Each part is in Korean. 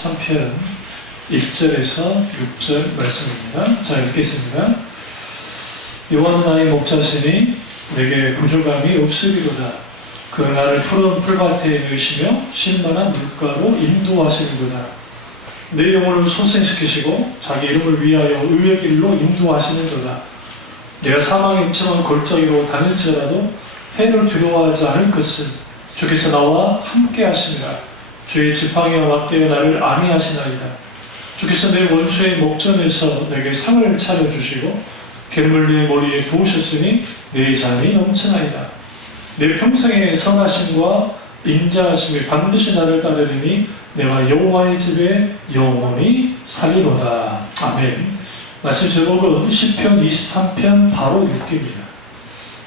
23편 1절에서 6절 말씀입니다. 자, 읽겠습니다. 여호와는 나의 목자시니 내게 부족함이 없으리로다. 그 나를 푸른 풀밭에 넣으시며 신만한 물가로 인도하시는도다. 내 영혼을 소생시키시고 자기 이름을 위하여 의의 길로 인도하시는도다. 내가 사망의 임청한 골짜기로 다닐지라도 해를 두려워하지 않을 것은 주께서 나와 함께 하시니라. 주의 지팡이와 막대여 나를 안위하시나이다. 주께서 내 원수의 목전에서 내게 상을 차려주시고 기름을 내 머리에 부으셨으니 내 잔이 넘치나이다. 내 평생의 선하심과 인자하심이 반드시 나를 따르리니 내가 여호와의 집에 영원히 살리로다. 아멘. 말씀 제목은 시편 23편 바로 읽기입니다.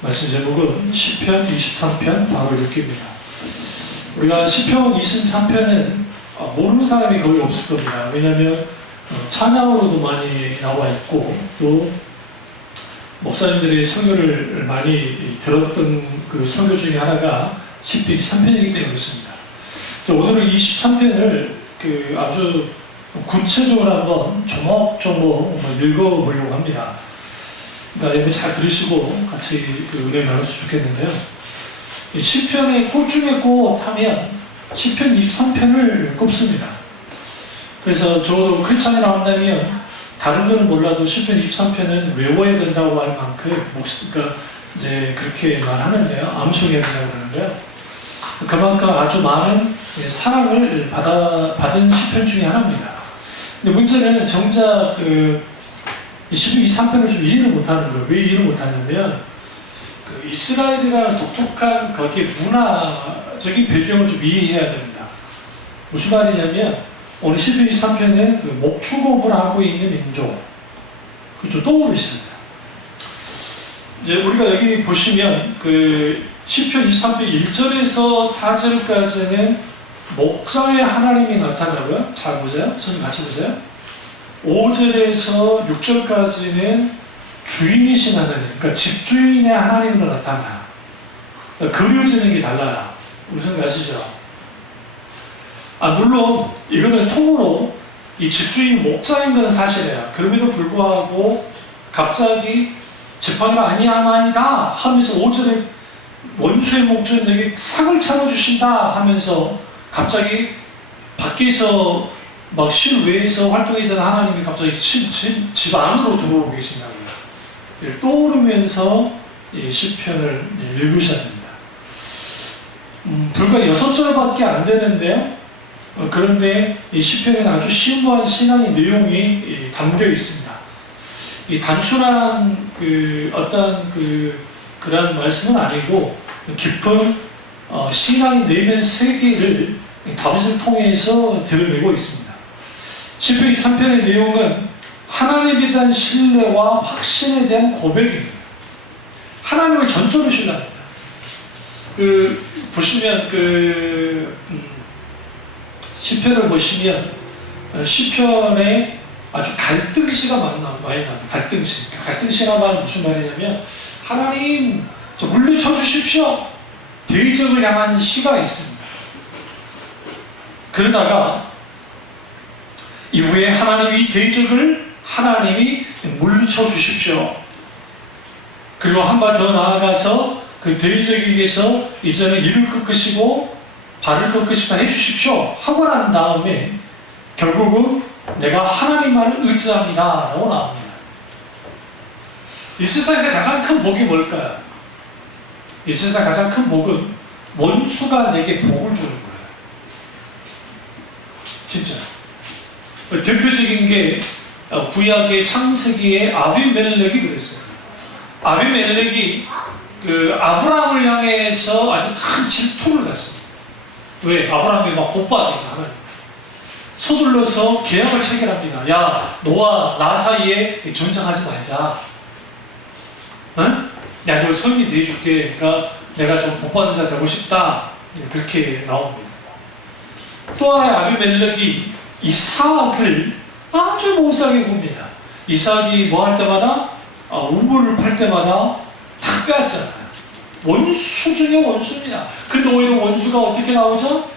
말씀 제목은 시편 23편 바로 읽기입니다. 우리가 시편 23편은 모르는 사람이 거의 없을 겁니다. 왜냐하면 찬양으로도 많이 나와 있고 또 목사님들의 설교를 많이 들었던 그 설교 중에 하나가 시편 23편이기 때문에 그렇습니다. 오늘은 이 23편을 아주 구체적으로 한번 조목조목 읽어보려고 합니다. 그러니까 여러분 잘 들으시고 같이 은혜 나눴으면 좋겠는데요. 시편의 꽃 중에 꽃 하면 시편 23편을 꼽습니다. 그래서 저도 크리스찬이 나온다면 다른 거는 몰라도 시편 23편은 외워야 된다고 할 만큼 그러니까 이제 그렇게 말하는데요. 암송해야 된다고 하는데요. 그만큼 아주 많은 사랑을 받은 시편 중에 하나입니다. 근데 문제는 정작 시편 23편을 좀 이해를 못하는 거예요. 왜 이해를 못하냐면 이스라엘이라는 독특한 거기에 문화적인 배경을 좀 이해해야 됩니다. 무슨 말이냐면 오늘 시편 23편은 목축업을 하고 있는 민족 좀 떠오르십니다. 이제 우리가 여기 보시면 시편 23편 1절에서 4절까지는 목자의 하나님이 나타나고요. 잘 보세요. 손님 같이 보세요. 5절에서 6절까지는 주인이신 하나님, 그러니까 집주인의 하나님으로 나타나. 그러니까 그려지는 게 달라요. 무슨 아시죠? 물론 이거는 통으로 이 집주인 목자인 건 사실이에요. 그럼에도 불구하고 갑자기 지팡이가 아니하나이다 하면서 5절에 원수의 목전에게 상을 차려주신다 하면서 갑자기 밖에서 막 실외에서 활동했던 하나님이 갑자기 집 안으로 들어오고 계신다고요. 떠오르면서 이 시편을 읽으셔야 됩니다. 불과 6절밖에 안 되는데요. 그런데 이 시편에는 아주 심오한 신앙의 내용이 담겨 있습니다. 이 단순한 그런 말씀은 아니고 깊은 신앙의 내면 세계를 다윗을 통해서 드러내고 있습니다. 시편 23편의 내용은 하나님에 대한 신뢰와 확신에 대한 고백입니다. 하나님을 전적으로 신뢰합니다. 보시면 시편을 보시면 시편에 아주 갈등시가 많이 나옵니다. 갈등시가 말은 무슨 말이냐면 하나님 저 물리쳐 주십시오. 대적을 향한 시가 있습니다. 그러다가 이후에 하나님이 대적을 물리쳐 주십시오. 그리고 한 발 더 나아가서 그 대적에게서 이제는 이를 꺾으시고 발을 꺾으시다 해주십시오 하고 난 다음에 결국은 내가 하나님만을 의지합니다 라고 나옵니다. 이 세상에서 가장 큰 복이 뭘까요? 이 세상의 가장 큰 복은 원수가 내게 복을 주는 거예요. 진짜 대표적인 게 구약의 창세기의 아비멜렉이 그랬어요. 아비멜렉이 아브라함을 향해서 아주 큰 질투를 했습니다. 왜? 아브라함이 막 곧바지니까 하나님 서둘러서 계약을 체결합니다. 야, 너와 나 사이에 전쟁하지 말자. 응? 야, 너 성이 대해줄게. 그러니까 내가 좀 복받은 자 되고 싶다. 그렇게 나옵니다. 또 하나의 아비멜렉이 이삭을 아주 못사게 봅니다. 이삭이 뭐 할 때마다 우물을 팔 때마다 다 빼앗잖아요. 원수 중에 원수입니다. 근데 오히려 원수가 어떻게 나오죠?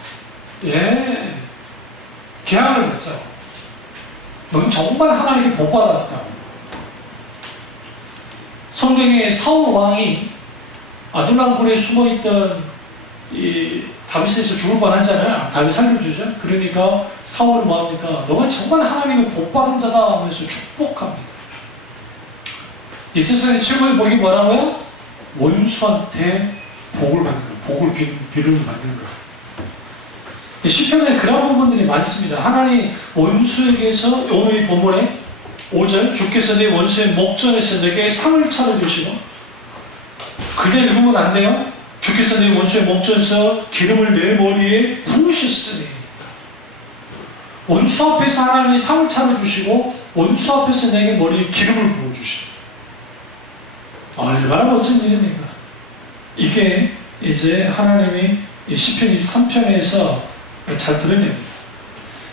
계약을 맺자고. 넌 정말 하나님께 복받았다. 성경에 사울 왕이 아둘람굴에 숨어있던 이 다윗에서 죽을 뻔하잖아요. 다윗 살려주죠. 그러니까 사울은 뭐합니까? 너가 정말 하나님의 복받은 자다 하면서 축복합니다. 이 세상의 최고의 복이 뭐라고요? 원수한테 복을 받는 거예요. 복을 비름을 받는 거예요. 시편에 그런 부분들이 많습니다. 하나님 원수에게서 오늘 이 본문에 5절 주께서 내 원수의 목전에서 내게 상을 차려주시고 그게 읽으면 안 돼요. 주께서 내 원수의 목전에서 기름을 내 머리에 부으셨으니 원수 앞에서 하나님이 상을 차려주시고 원수 앞에서 내게 머리에 기름을 부어주시고 얼마나 멋진 일입니까? 이게 이제 하나님이 시편 23편에서 잘 드러냅니다.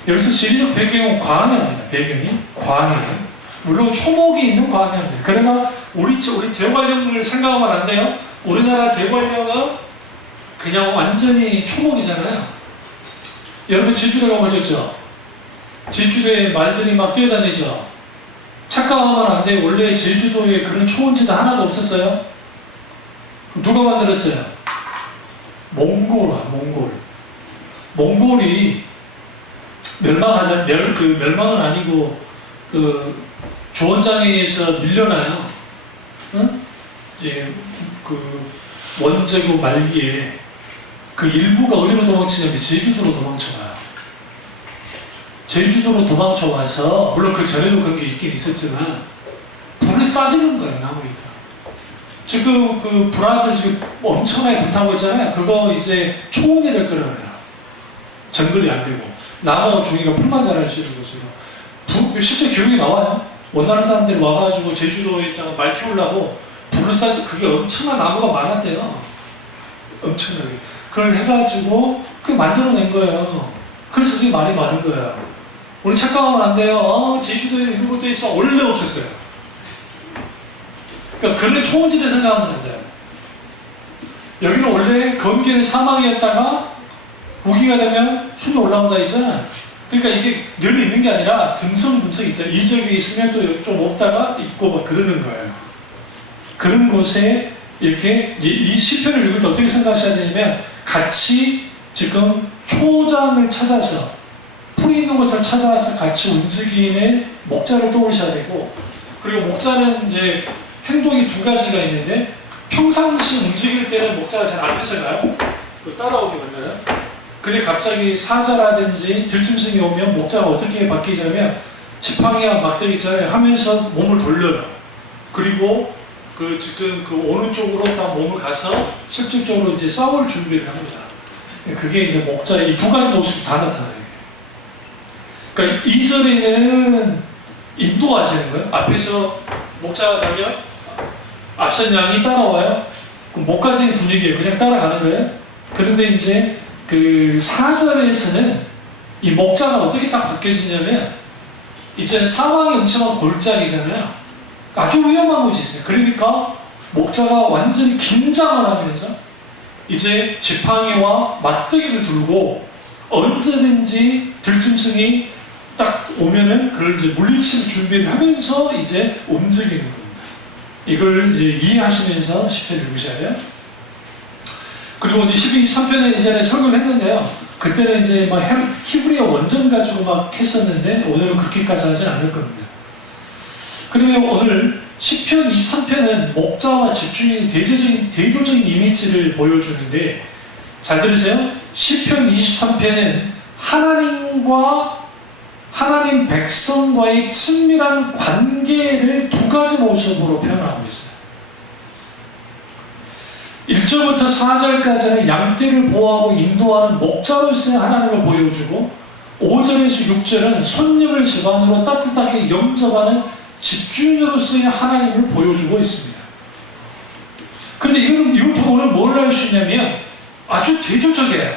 여기서 지리적 배경은 광야입니다. 배경이 광야예요. 물론 초목이 있는 광야입니다. 그러나 우리 대관령을 생각하면 안 돼요. 우리나라 대관령은 그냥 완전히 초목이잖아요. 여러분 제주도 가보셨죠? 제주도에 말들이 막 뛰어다니죠? 착각하면 안 돼요. 원래 제주도에 그런 초원지도 하나도 없었어요. 누가 만들었어요? 몽골이 멸망하자, 멸망은 아니고, 조원장에 의해서 밀려나요. 응? 이제, 원제국 말기에 그 일부가 어디로 도망치냐면 제주도로 도망쳐와요. 제주도로 도망쳐와서, 물론 그 전에도 그런 게 있긴 있었지만, 불을 싸지는 거예요, 나무니까. 지금 브라질 지금 엄청나게 불타고 있잖아요. 그거 이제 초원이 될 거라고요. 정글이 안 되고. 나무 중이가 풀만 자랄 수 있는 곳으로. 실제 교육이 나와요. 원하는 사람들이 와가지고 제주도에 있다가 말 키우려고 불을 싸지, 그게 엄청난 나무가 많았대요. 엄청나게. 그걸 해가지고, 그게 만들어낸 거예요. 그래서 그게 말이 많은 거예요. 우리 착각하면 안 돼요. 제주도에 있는 것도 있어. 원래 없었어요. 그러니까 그런 초원지대 생각하면 안 돼요. 여기는 원래 검기는 사막이었다가 우기가 되면 순이 올라온다 했잖아요. 그러니까 이게 늘 있는 게 아니라 듬성듬성 있다. 이 지역에 있으면 또 좀 없다가 있고 막 그러는 거예요. 그런 곳에 이렇게 이 시편을 읽을 때 어떻게 생각하셔야 되냐면 같이 지금 초장을 찾아서 풀이 있는 곳을 찾아와서 같이 움직이는 목자를 떠오르셔야 되고 그리고 목자는 이제 행동이 두 가지가 있는데 평상시 움직일 때는 목자가 잘 앞에서 가요. 따라오게 만나요. 근데 갑자기 사자라든지 들짐승이 오면 목자가 어떻게 바뀌냐면 지팡이와 막대기 있잖아요. 하면서 몸을 돌려요. 그리고 지금 오른쪽으로 딱 몸을 가서 실질적으로 이제 싸울 준비를 합니다. 그게 이제 목자의 이 두 가지 모습이 다 나타나요. 그러니까 2절에는 인도하시는 거예요. 앞에서 목자가 가면 앞선 양이 따라와요. 그럼 못 가지는 분위기예요. 그냥 따라가는 거예요. 그런데 이제 4절에서는 이 목자가 어떻게 딱 바뀌어지냐면 이제는 사망의 음침한 골짜기잖아요. 아주 위험한 곳이 있어요. 그러니까 목자가 완전히 긴장을 하면서 이제 지팡이와 막대기를 들고 언제든지 들짐승이 딱 오면은 그걸 이제 물리칠 준비를 하면서 이제 움직이는 겁니다. 이걸 이제 이해하시면서 시편을 읽으셔야 돼요. 그리고 이제 12, 23편에 이전에 설교를 했는데요. 그때는 이제 막 히브리어 원전 가지고 막 했었는데 오늘은 그렇게까지 하진 않을 겁니다. 그러면 오늘 시편 23편은 목자와 집주인의 대조적인 이미지를 보여주는데 잘 들으세요. 시편 23편은 하나님 백성과의 친밀한 관계를 두 가지 모습으로 표현하고 있어요. 1절부터 4절까지는 양떼를 보호하고 인도하는 목자로서의 하나님을 보여주고 5절에서 6절은 손님을 집안으로 따뜻하게 영접하는 집주인으로서의 하나님을 보여주고 있습니다. 그런데 이걸 보고는 뭘 알 수 있냐면 아주 대조적이에요.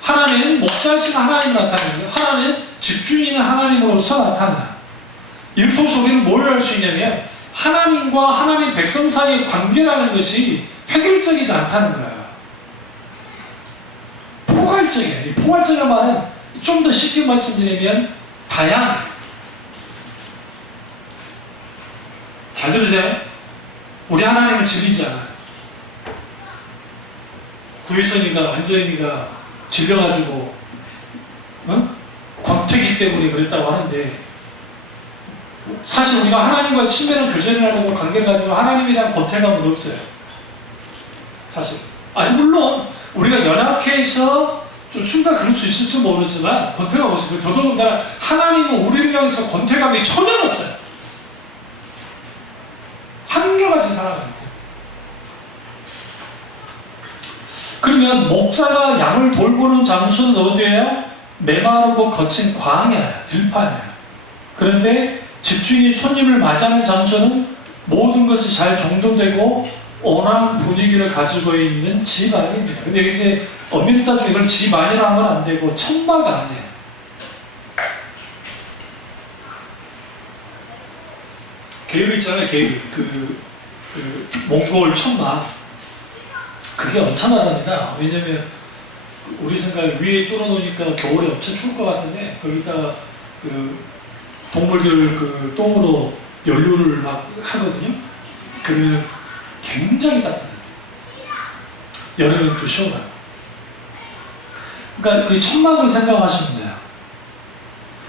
하나님은 목자이신 하나님 나타나는 하나는 집주인인 하나님으로서 나타나요. 이를 통해서 우리는 뭘 알 수 있냐면 하나님과 하나님 백성 사이의 관계라는 것이 획일적이지 않다는 거예요. 포괄적이에요. 이 포괄적인 말은 좀 더 쉽게 말씀드리면 다양해요. 잘 들으세요. 우리 하나님은 질리지 않아요. 구혜선이가 안재현이가 질려가지고 권태기 때문에 그랬다고 하는데, 사실 우리가 하나님과 친밀한 교제를 하려고 관계를 가지고 하나님에 대한 권태감은 없어요. 사실. 아니 물론 우리가 연약해서 좀 순간 그럴 수 있을지 모르지만 권태감 없어요. 더더군다나 하나님은 우리를 향해서 권태감이 전혀 없어요. 한결같이 사랑합니다. 그러면 목자가 양을 돌보는 장소는 어디예요? 메마르고 거친 광야예요. 들판이에요. 그런데 집주인이 손님을 맞이하는 장소는 모든 것이 잘 정돈되고 온화한 분위기를 가지고 있는 집 안입니다. 근데 이제 엄밀히 따지면 이걸 집 안이라 하면 안 되고 천막 안이에요. 게으르 있잖아요. 게으르. 몽골 천막. 그게 엄청나답니다. 왜냐면 우리 생각 위에 뚫어놓으니까 겨울에 엄청 추울 것 같은데 거기다가 동물들 똥으로 연료를 막 하거든요. 그러면 굉장히 따뜻해요. 여름엔 또 시원해요. 그러니까 그 천막을 생각하시면 돼요.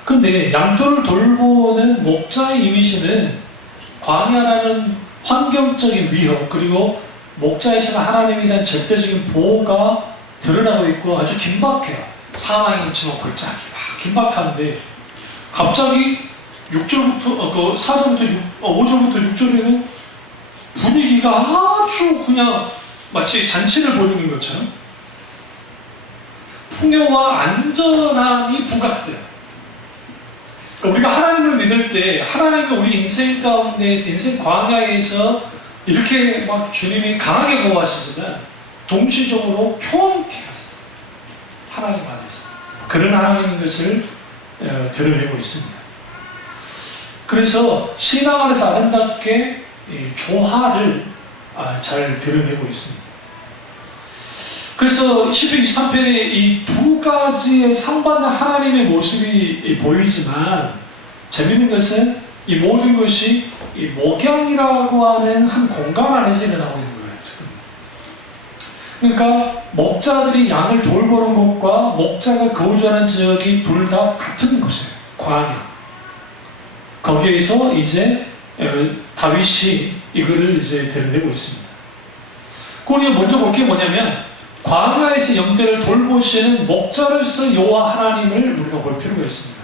그런데 양털을 돌보는 목자의 이미지는 광야라는 환경적인 위협, 그리고 목자이신 하나님에 대한 절대적인 보호가 드러나고 있고 아주 긴박해요. 사망의 인치와 골짜기 긴박한데 갑자기 6절부터 4절부터 5절부터 6절에는 분위기가 아주 그냥 마치 잔치를 벌이는 것처럼 풍요와 안전함이 부각돼요. 그러니까 우리가 하나님을 믿을 때 하나님이 우리 인생 가운데에서 인생 광야에서 이렇게 막 주님이 강하게 보호하시지만 동시적으로 평온케 하세요. 하나님 안에서. 그런 하나님인 것을 드러내고 있습니다. 그래서 신앙 안에서 아름답게 조화를 잘 드러내고 있습니다. 그래서 시편 23편에 이 두 가지의 상반된 하나님의 모습이 보이지만 재밌는 것은 이 모든 것이 이 목양이라고 하는 한 공간 안에서 일어나고 있는 거예요. 지금. 그러니까 목자들이 양을 돌보는 곳과 목자가 거주하는 지역이 둘 다 같은 곳이에요. 광야. 거기에서 이제 다윗이 이거를 이제 드러내고 있습니다. 우리가 먼저 볼 게 뭐냐면 광야에서 영대를 돌보시는 목자로서 여호와 하나님을 우리가 볼 필요가 있습니다.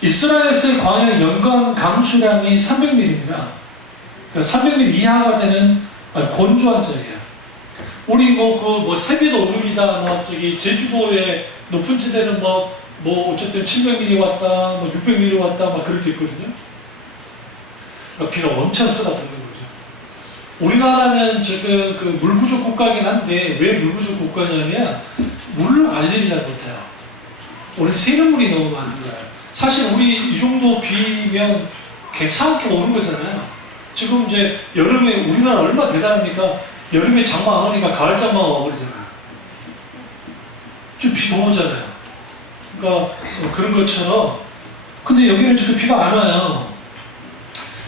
이스라엘에서의 광야의 연간 강수량이 300mm입니다. 그러니까 300mm 이하가 되는 건조한 지역이에요. 우리 세비도 오름이다, 제주도의 높은 지대는 어쨌든 700mm 왔다, 600mm 왔다, 그럴 때 있거든요. 그러니까 비가 엄청 쏟아붓는 거죠. 우리나라는 지금 물 부족 국가긴 한데 왜 물 부족 국가냐면 물을 관리를 잘 못해요. 우리 새는 물이 너무 많은 거예요. 사실 우리 이 정도 비면 괜찮게 오는 거잖아요. 지금 이제 여름에 우리나라 얼마나 대단합니까? 여름에 장마 안 오니까 가을 장마가 와버리잖아요. 좀 비 너무 오잖아요. 그러니까 그런 것처럼. 근데 여기는 지금 비가 안 와요.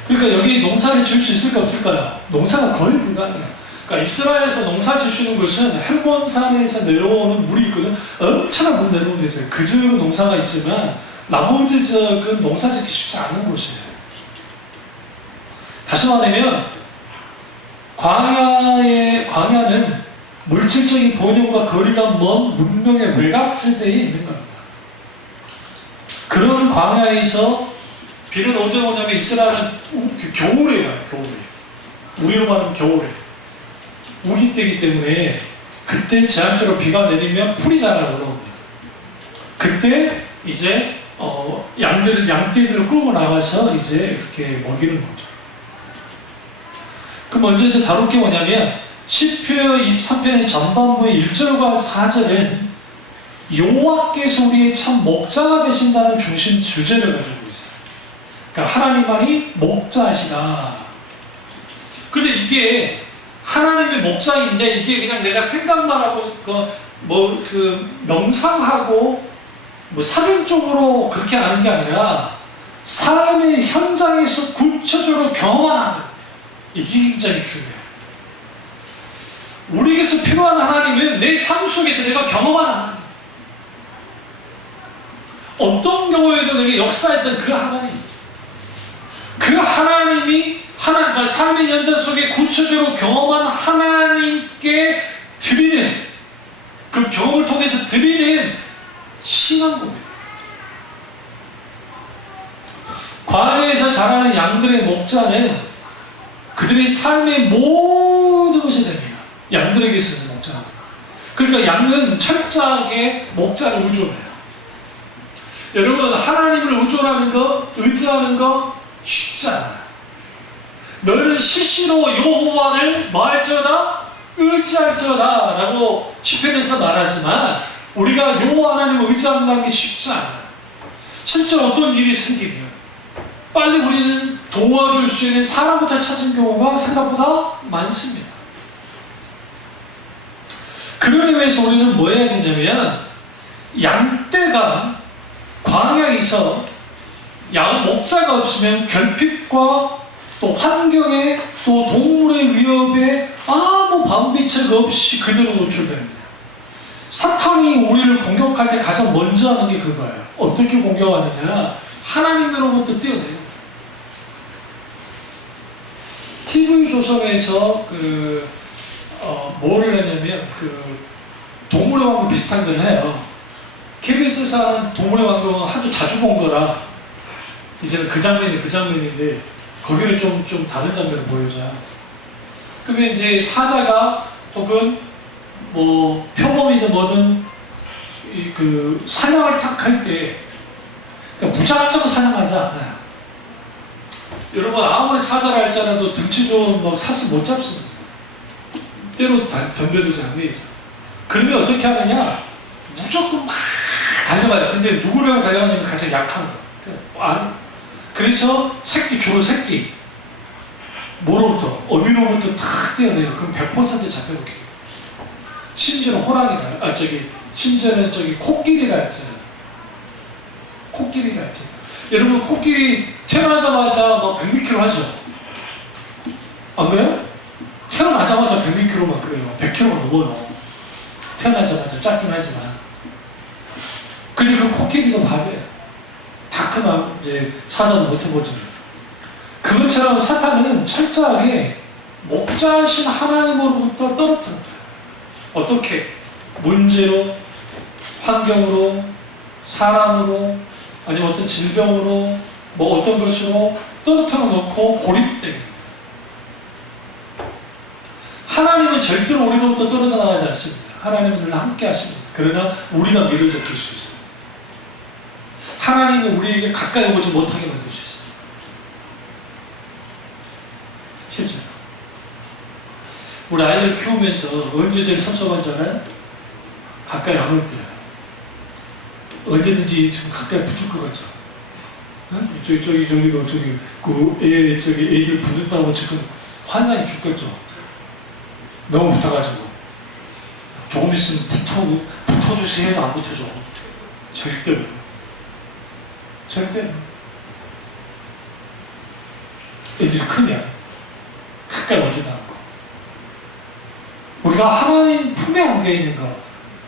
그러니까 여기 농사를 지을 수 있을까 없을까요? 농사가 거의 불가능해요. 그러니까 이스라엘에서 농사 지을 수 있는 것은 헬본산에서 내려오는 물이 있거든. 엄청난 물 내려오는 데 있어요. 그 지역은 농사가 있지만 나머지 지역은 농사 짓기 쉽지 않은 곳이에요. 다시 말하면 광야는 물질적인 번영과 거리가 먼 문명의 외곽지대에 있는 겁니다. 그런 광야에서 비는 언제 오냐면 이스라엘은 겨울에 와요. 겨울에. 우리로 말하면 겨울에. 우기 때이기 때문에 그때 제한적으로 비가 내리면 풀이 잘 올라옵니다. 그때 이제 양떼들을 끌고 나가서 이제 이렇게 먹이는 거죠. 그럼 먼저 이제 다룰 게 뭐냐면 시편 23편의 전반부의 1절과 4절은 여호와께서 우리의 참 목자가 되신다는 중심 주제를 가지고 있어요. 그러니까 하나님만이 목자시다. 근데 이게 하나님의 목자인데 이게 그냥 내가 생각만 하고 명상하고 뭐 사변적으로 그렇게 하는 게 아니라 삶의 현장에서 구체적으로 경험하는 이게 굉장히 중요해요. 우리에게서 필요한 하나님은 내 삶 속에서 내가 경험하는 하나님. 어떤 경우에도 내게 역사했던 그 하나님. 그 하나님이 하나님과 삶의 현장 속에 구체적으로 경험한 하나님께 드리는 그 경험을 통해서 드리는 신앙 고백. 광야에서 자라는 양들의 목자는 그들의 삶의 모든 것이 됩니다. 양들에게 있어서 목자는. 그러니까 양은 철저하게 목자를 의존해요. 여러분, 하나님을 의존하는 거, 의지하는 거 쉽지 않아요. 너는 시시로 여호와를 말지어다 의지할지어다 라고 시편에서 말하지만 우리가 여호와 하나님을 의지한다는 게 쉽지 않아요. 실제로 어떤 일이 생기면 빨리 우리는 도와줄 수 있는 사람부터 찾은 경우가 생각보다 많습니다. 그런 의미에서 우리는 뭐 해야 되냐면 양떼가 광야에서 양 목자가 없으면 결핍과 또 환경에 또 동물의 위협에 아무 방비책 없이 그대로 노출됩니다. 사탄이 우리를 공격할 때 가장 먼저 하는 게 그거예요. 어떻게 공격하느냐? 하나님으로부터 떼어내요. TV조선에서 뭐를 하냐면 동물의 왕국 비슷한 걸 해요. KBS에서 하는 동물의 왕국은 하도 자주 본 거라 이제는 그 장면인데 거기는 좀 다른 장면을 보여줘요. 그러면 이제 사자가 혹은 뭐 표범이든 뭐든 사냥을 탁 할 때 그러니까 무작정 사냥하지 않아요. 여러분 아무리 사자를 할지라도 등치 좋은 사슴 못 잡습니다. 때로 덤벼들지 않는 이상. 그러면 어떻게 하느냐? 무조건 막 달려가요. 근데 누구를 달려가냐면 가장 약한 거. 그래서 주로 새끼 뭐로부터? 어미로부터 탁 떼어내요. 그럼 100% 잡혀놓게. 심지어는 호랑이가 심지어는 코끼리가 있잖아요. 코끼리가 있잖아요. 여러분 코끼리 태어나자마자 100kg 하죠. 안 그래요? 태어나자마자 100kg만 그래요. 100kg가 넘어요. 태어나자마자 짧긴 하지만. 그리고 그 코끼리도 밥이에요. 다 크면 이제 사자는 못 해보지만. 그것처럼 사탄은 철저하게 목자이신 하나님으로부터 떨어뜨는 거예요. 어떻게? 문제로, 환경으로, 사람으로, 아니면 어떤 질병으로, 어떤 것으로 떨어뜨려 놓고 고립됩니다. 하나님은 절대로 우리로부터 떨어져 나가지 않습니다. 하나님은 늘 함께 하십니다. 그러나 우리가 미를 잡힐 수 있어요. 하나님은 우리에게 가까이 오지 못하게 만들 수 있어요. 실제로. 우리 아이들 키우면서 언제 제일 섭섭한 줄 알아요? 가까이 안 올 때요. 언제든지 지금 가까이 붙을 것 같죠? 응? 애들 붙는다고 지금 환장이 죽겠죠? 너무 붙어가지고. 조금 있으면 붙어주세요 해도 안 붙어줘. 절대로. 애들이 크면 가까이 오지도 않고. 우리가 하나님 품에 안겨 있는 것,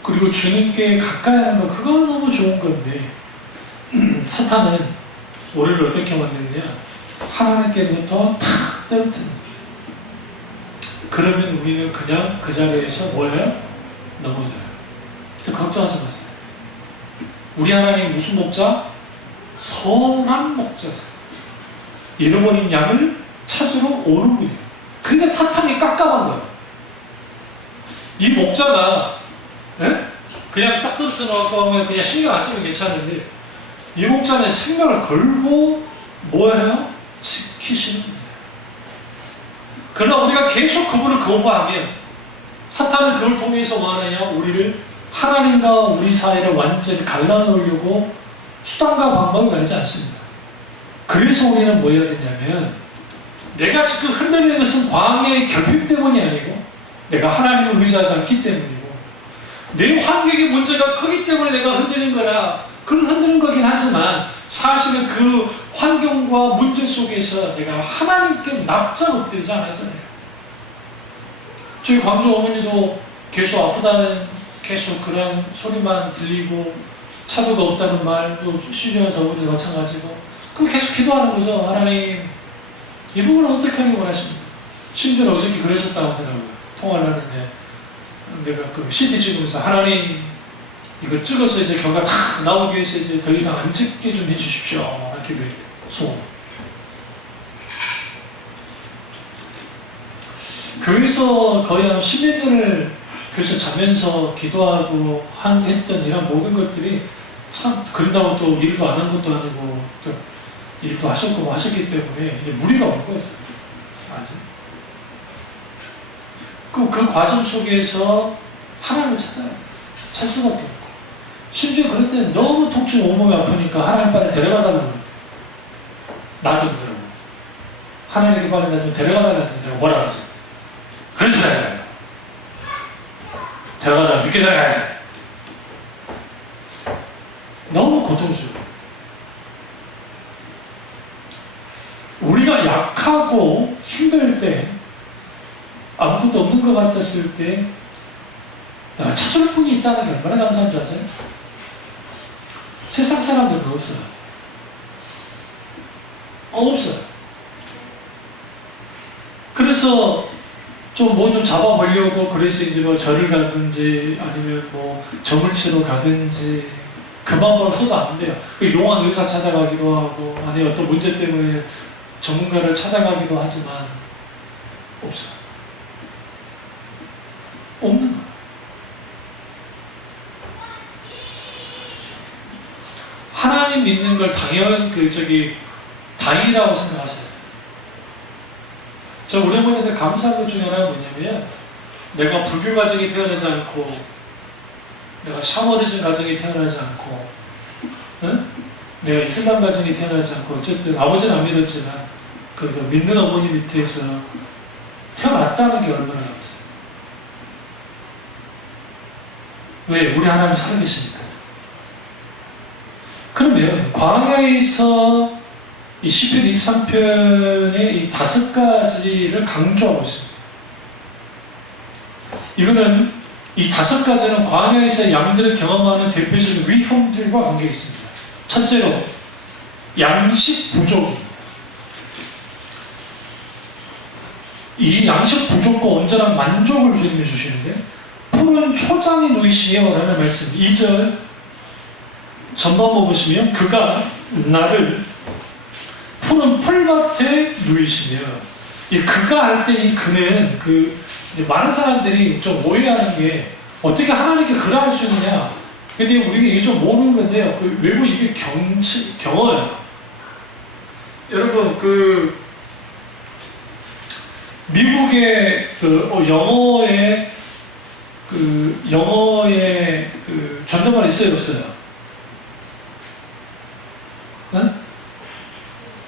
그리고 주님께 가까이 하는 것, 그건 너무 좋은 건데, 사탄은 우리를 어떻게 만드느냐? 하나님께로부터 탁 떨어뜨는 거예요. 그러면 우리는 그냥 그 자리에서 뭐예요? 넘어져요. 걱정하지 마세요. 우리 하나님 무슨 목자? 선한 목자세요. 잃어버린 양을 찾으러 오는 분이에요. 그러니까 사탄이 깝깝한 거예요. 이 목자가 그냥 딱 떨어뜨려놓고 하면 그냥 신경 안 쓰면 괜찮은데 이 목자는 생명을 걸고 뭐예요? 지키시는 분이에요. 그러나 우리가 계속 그분을 거부하면 사탄은 그걸 통해서 뭐하느냐? 우리를 하나님과 우리 사이를 완전히 갈라놓으려고 수단과 방법을 알지 않습니다. 그래서 우리는 뭐 해야 되냐면 내가 지금 흔들리는 것은 광야의 결핍 때문이 아니고 내가 하나님을 의지하지 않기 때문이고 내 환경의 문제가 크기 때문에 내가 흔들리는 거라 그런 흔드는 거긴 하지만 사실은 그 환경과 문제 속에서 내가 하나님께 납작 엎드리지 않았어요. 저희 광주 어머니도 계속 아프다는 계속 그런 소리만 들리고 차도가 없다는 말도 시주하면서 어머니도 마찬가지고 그럼 계속 기도하는 거죠. 하나님 이 부분은 어떻게 하길 원하십니까? 심지어 어저께 그러셨다고 하더라고요. 통화를 하는데 내가 그 CD 찍으면서 하나님 이거 찍어서 이제 결과 다 나오기 위해서 이제 더 이상 안 찍게 좀 해주십시오. 이렇게 소원. 교회에서 거의 한 10몇 년을 교회에서 자면서 기도하고 했던 이런 모든 것들이 참 그런다고 또 일도 안 한 것도 아니고 또 일도 하셨고 뭐 하셨기 때문에 이제 무리가 올 거예요. 아직. 그 과정 속에서 하나님을 찾을 수밖에 없고 심지어 그럴 때는 너무 통증 온몸이 아프니까 하나님 빨리 데려가달라고 그래요. 나 좀 데려가. 하나님께 빨리 나 좀 데려가달라고 내가 뭐라 그러지? 그런 소리 하지 말고. 데려가달라고 늦게 데려가야지. 너무 고통스러워. 우리가 약하고 힘들 때 아무것도 없는 것 같았을 때 내가 찾을 분이 있다는 게 얼마나 감사한 줄 아세요? 세상 사람들은 없어요. 없어요. 그래서 좀 뭐 좀 잡아보려고 그래서 이제 뭐 절을 가든지 아니면 뭐 점을 치러 가든지 그 방법을 써도 안 돼요. 용한 의사 찾아가기도 하고 아니면 어떤 문제 때문에 전문가를 찾아가기도 하지만 없어요. 없는 거예요. 하나님 믿는 걸 당연이라고 생각하세요. 저 우리 어머니한테 감사한 것 중에 하나는 뭐냐면 내가 불교 가정에 태어나지 않고 내가 샤머니즘 가정에 태어나지 않고 응? 내가 이슬람 가정에 태어나지 않고 어쨌든 아버지는 안 믿었지만 그래도 믿는 어머니 밑에서 태어났다는 게 얼마나 감사해요. 왜? 우리 하나님 살아계시니까. 그러면 광야에서 이 시편 23편의 이 5가지를 강조하고 있습니다. 이거는 이 5가지는 광야에서 양들을 경험하는 대표적인 위험들과 관계 있습니다. 첫째로 양식 부족입니다. 이 양식 부족과 온전한 만족을 주님이 주시는데 푸른 초장이 누이시며 라는 말씀 2절 전반부 보시면 그가 나를 푸른 풀밭에 누이시며 이 그가 할 때 이 그는 많은 사람들이 좀 오해하는 게 어떻게 하나님께 그라 할 수 있느냐. 근데 우리가 이게 좀 모르는 건데요. 외국 이게 경어예요. 여러분 미국의 영어의 존댓말 있어요, 없어요? 응?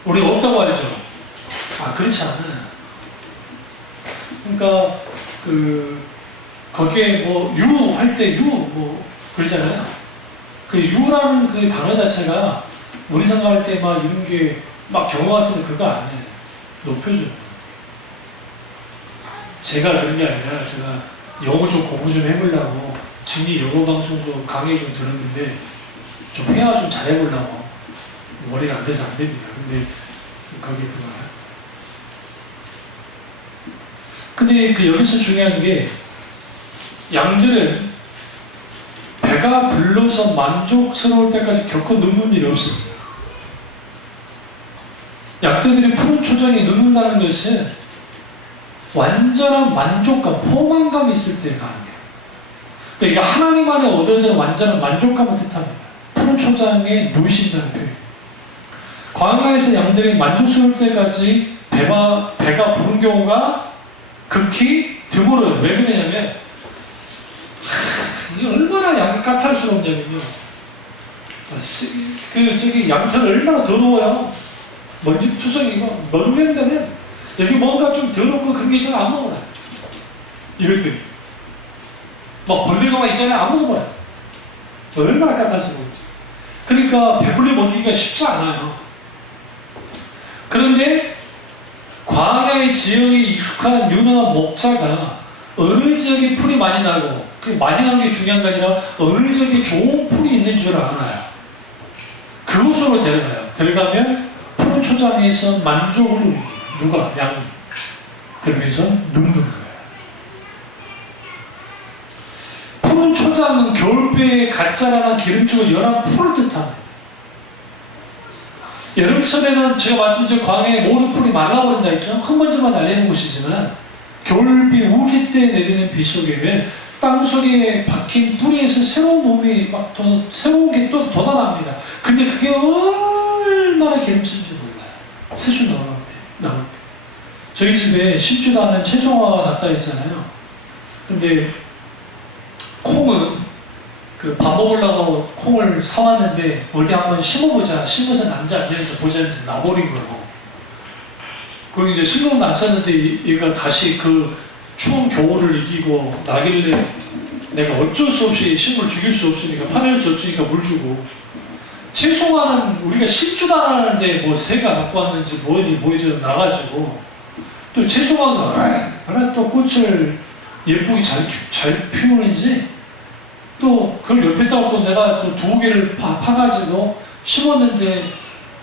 우리 없다고 하죠. 그렇지 않아요. 그러니까 거기에 뭐 유 할 때 유 뭐 그러잖아요. 그 유라는 그 단어 자체가 우리 생각할 때 막 이런 게 막 경어 같은 그거 아니에요. 높여줘요. 제가 그런 게 아니라 제가 영어 좀 공부 좀 해보려고 진리 영어 방송도 강의 좀 들었는데 좀 회화 좀 잘해보려고 머리가 안 돼서 안 됩니다. 근데 거기 그거야. 근데 여기서 중요한 게 양들은 배가 불러서 만족스러울 때까지 겪어 눕는 일이 없습니다. 양떼들이 푸른 초장에 눕는다는 것은 완전한 만족감, 포만감이 있을 때 가능해요. 그러니까 하나님 안에 얻어지는 완전한 만족감을 뜻합니다. 푸른 초장에 누이신다는 표현. 광야에서 양들이 만족스러울 때까지 배가 부른 경우가 극히 드물어요. 왜 그러냐면 이게 얼마나 양이 까탈스러웠냐면요. 양털 얼마나 더러워요. 먼지 투성이고 먹는 데는 여기 뭔가 좀 더럽고 그런 게 있잖아. 안 먹어요. 이것들이 막 벌레가 막 있잖아요. 안 먹어요. 얼마나 까탈스러운지. 그러니까 배불리 먹이기가 쉽지 않아요. 그런데 광야의 지형에 익숙한 유능한 목자가 어느 지역에 풀이 많이 나고, 그 많이 나는 게 중요한 게 아니라 어느 지역에 좋은 풀이 있는 줄 알아요. 그곳으로 데려가요. 데려가면 푸른 초장에서 만족을 누립니다. 누가? 양이. 그러면서 눕는 거예요. 푸른 초장은 겨울배에 갓 자라는 기름지고 연한 풀을 뜻합니다. 여름철에는 제가 말씀드린 광야에 모든 풀이 말라버린다 했죠. 흙먼지만 날리는 곳이지만 겨울비 우기 때 내리는 비 속에는 땅속에 박힌 뿌리에서 새로운 몸이 막 새로운 게 또 돋아납니다. 근데 그게 얼마나 기름진지 몰라요. 새순 나올 때. 저희 집에 심지도 않은 채송화가 났다 했잖아요. 근데 콩은 그 밥 먹으려고 콩을 사왔는데 어디 한번 심어보자. 심어서 난지 안 되는지 보자 했는데 나버린 거예요. 그리고 이제 신경도 안 썼는데 얘가 다시 그 추운 겨울을 이기고 나길래 내가 어쩔 수 없이 식물 죽일 수 없으니까 파낼 수 없으니까 물 주고, 채송화는 우리가 심지도 않았는데 뭐 새가 갖고 왔는지 뭐지 나가지고 또 채송화가 하나 또 꽃을 예쁘게 잘 피우는지 또 그걸 옆에다가 또 내가 또 2개를 파가지고 심었는데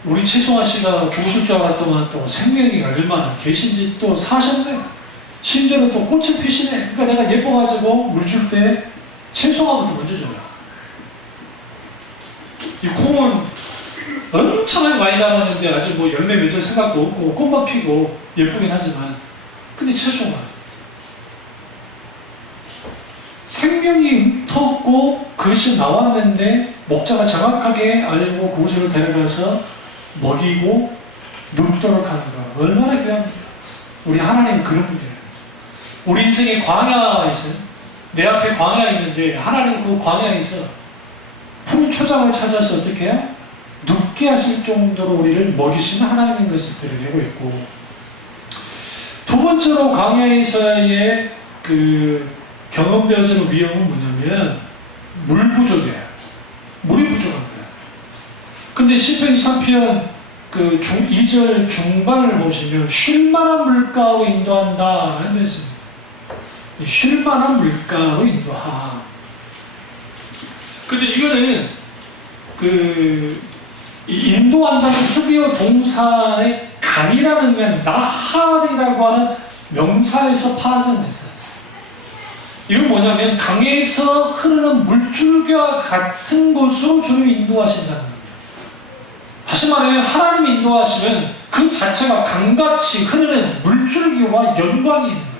우리 채송아 씨가 죽으실 줄 알았더만 또 생명이 얼마나 계신지 또 사셨네. 심지어는 또 꽃을 피시네. 그러니까 내가 예뻐가지고 물 줄 때 채송아부터 먼저 줘요. 이 콩은 엄청나게 많이 자랐는데 아직 뭐 열매 맺을 생각도 없고 꽃만 피고 예쁘긴 하지만, 근데 채송아 생명이 흩었고 그것이 나왔는데 목자가 정확하게 알고 그곳으로 데려가서 먹이고 눕도록 하는 거 얼마나 귀합니까? 우리 하나님은 그런 분이에요. 우리 인생에 광야가 있어요. 내 앞에 광야가 있는데 하나님은 그 광야에서 푸른 초장을 찾아서 어떻게 해요? 눕게 하실 정도로 우리를 먹이시는 하나님인 것을 드러내고 있고, 두 번째로 광야에서의 그 경험되어지는 위험은 뭐냐면 물 부족이에요. 물이 부족한 거예요. 근데 시편 23편 그 2절 중반을 보시면 쉴만한 물가로 인도한다 하면서 쉴만한 물가로 인도하. 근데 이거는 그 인도한다는 히브리어 동사의 간이라는 건 나할이라고 하는 명사에서 파생됐어요. 이건 뭐냐면 강에서 흐르는 물줄기와 같은 곳으로 주로 인도하신다는 겁니다. 다시 말하면 하나님이 인도하시면 그 자체가 강같이 흐르는 물줄기와 연관이 있는 거예요.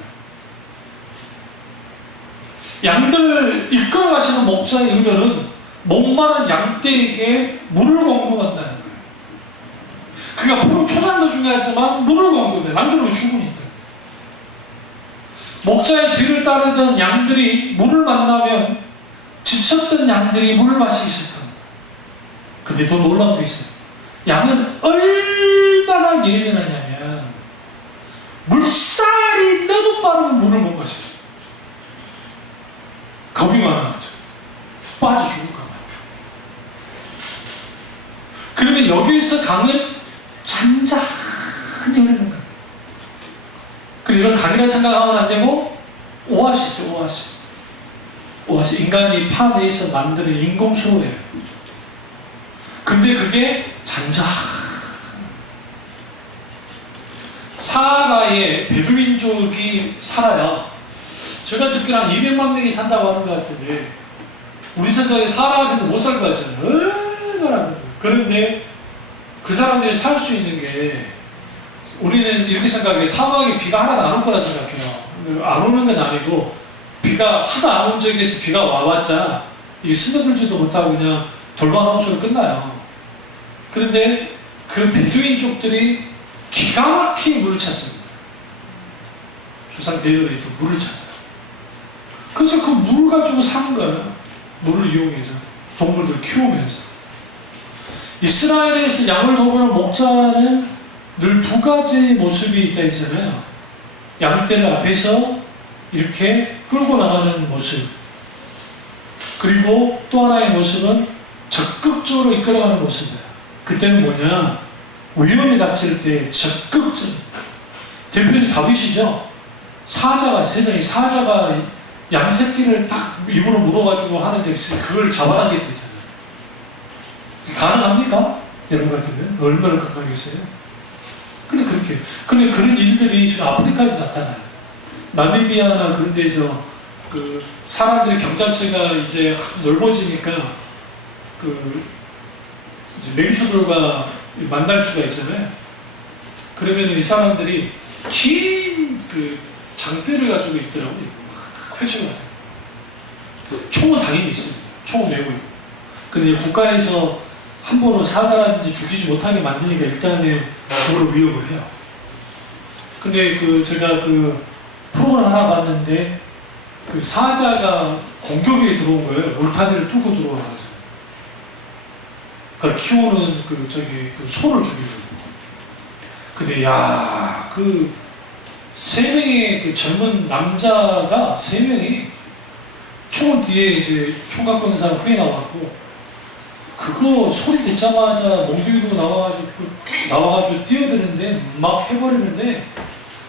양들을 이끌어 가시는 목자의 의도는 목마른 양떼에게 물을 공급한다는 거예요. 그러니까 푸른 초장도 중요하지만 물을 공급해. 양들은 죽으니까. 목자의 뒤를 따르던 양들이 물을 만나면 지쳤던 양들이 물을 마시기 시작합니다. 근데 더 놀라운 게 있어요. 양은 얼마나 예민하냐면 물살이 너무 빠르면 물을 못 마셔요. 겁이 많아가지고 빠져 죽을 겁니다. 그러면 여기에서 강은 잔잔히 흐르는 거예요. 그리고 이런 강이라 생각하면 안 되고 오아시스. 인간이 파내에서 만드는 인공수호예요. 근데 그게 잔잔. 사하라에 베두민족이 살아요. 제가 듣기로 한 200만 명이 산다고 하는 것 같은데 우리 생각에 사하라 같은 데 못 살 것 같잖아요. 얼마나. 그런데 그 사람들이 살 수 있는 게, 우리는 이렇게 생각해. 사막에 비가 하나도 안 올 거라 생각해요. 안 오는 건 아니고 비가 하도 안 온 지역에서 비가 와봤자 이게 스며들지도 못하고 그냥 돌방황수로 끝나요. 그런데 그 베두인족들이 기가 막히게 물을 찾습니다. 조상 대열이 또 물을 찾아요. 그래서 그 물 가지고 사는 거예요. 물을 이용해서 동물들 키우면서. 이스라엘에서 양을 돌보는 목자는 늘 2가지 모습이 있다 했잖아요. 양떼를 앞에서 이렇게 끌고 나가는 모습, 그리고 또 하나의 모습은 적극적으로 이끌어가는 모습이에요. 그때는 뭐냐? 위험이 닥칠 때 적극적. 대표님 다윗이죠. 사자가, 세상에 사자가 양새끼를 딱 입으로 물어가지고 하는데 그걸 잡아당길 때 있잖아요. 가능합니까? 여러분 같으면 얼마나 가능하겠어요? 근데 그런 일들이 지금 아프리카에 나타나요. 나미비아나 그런 데서 그 사람들의 경작체가 이제 넓어지니까 그 이제 맹수들과 만날 수가 있잖아요. 그러면 이 사람들이 긴 그 장대를 가지고 있더라고요. 펼쳐가지고. 총은 당연히 있습니다. 총은 메고 있고. 근데 국가에서 한 번으로 사다라든지 죽이지 못하게 만드니까 일단은 그걸로 위협을 해요. 근데 그 제가 그 프로그램 하나 봤는데 그 사자가 공격에 들어온 거예요. 울타리를 뚫고 들어와가지고. 그걸 키우는 그 소를 죽이려고. 근데 야, 그 3명의 그 젊은 남자가 3명이 총을 뒤에 이제 총 갖고 있는 사람 후에 나왔고, 그거 소리 듣자마자 몽둥이 들고 나와가지고 뛰어드는데 막 해버리는데,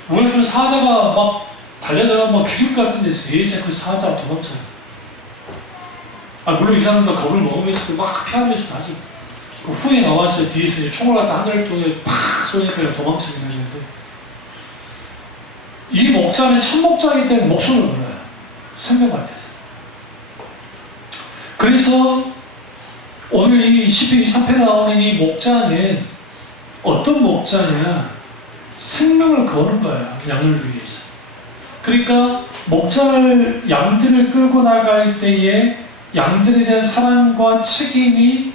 우리가 사자가 막 달려들어가 막 죽일 것 같은데 세상 그 사자가 도망쳐요. 물론 이 사람도 겁을 먹으면서도 막 피하면서도 하지. 그 후에 나왔어요. 뒤에서 총을 갖다 하늘 통에 팍 쏘니까 도망치긴 했는데, 이 목자는 참목자이기 때문에 목숨을 걸어요. 생명할 때서. 그래서 오늘 이 시편 23편에 나오는 이 목자는 어떤 목자냐? 생명을 거는 거야. 양을 위해서. 그러니까 목자를, 양들을 끌고 나갈 때에 양들에 대한 사랑과 책임이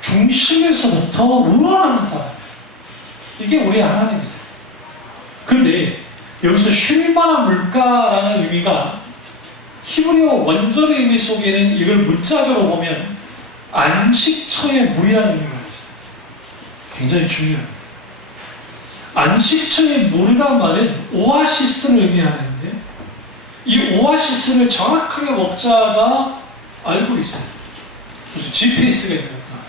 중심에서부터 우러나는 사람. 이게 우리 하나님이세요. 그런데 여기서 쉴만한 물가라는 의미가 히브리어 원절의 의미 속에는 이걸 문자적으로 보면 안식처의 물이라는 의미가 있어요. 굉장히 중요합니다. 안식처의 물이란 말은 오아시스를 의미하는데, 이 오아시스를 정확하게 목자가 알고 있어요. 무슨 GPS가 있는 것도 아니고.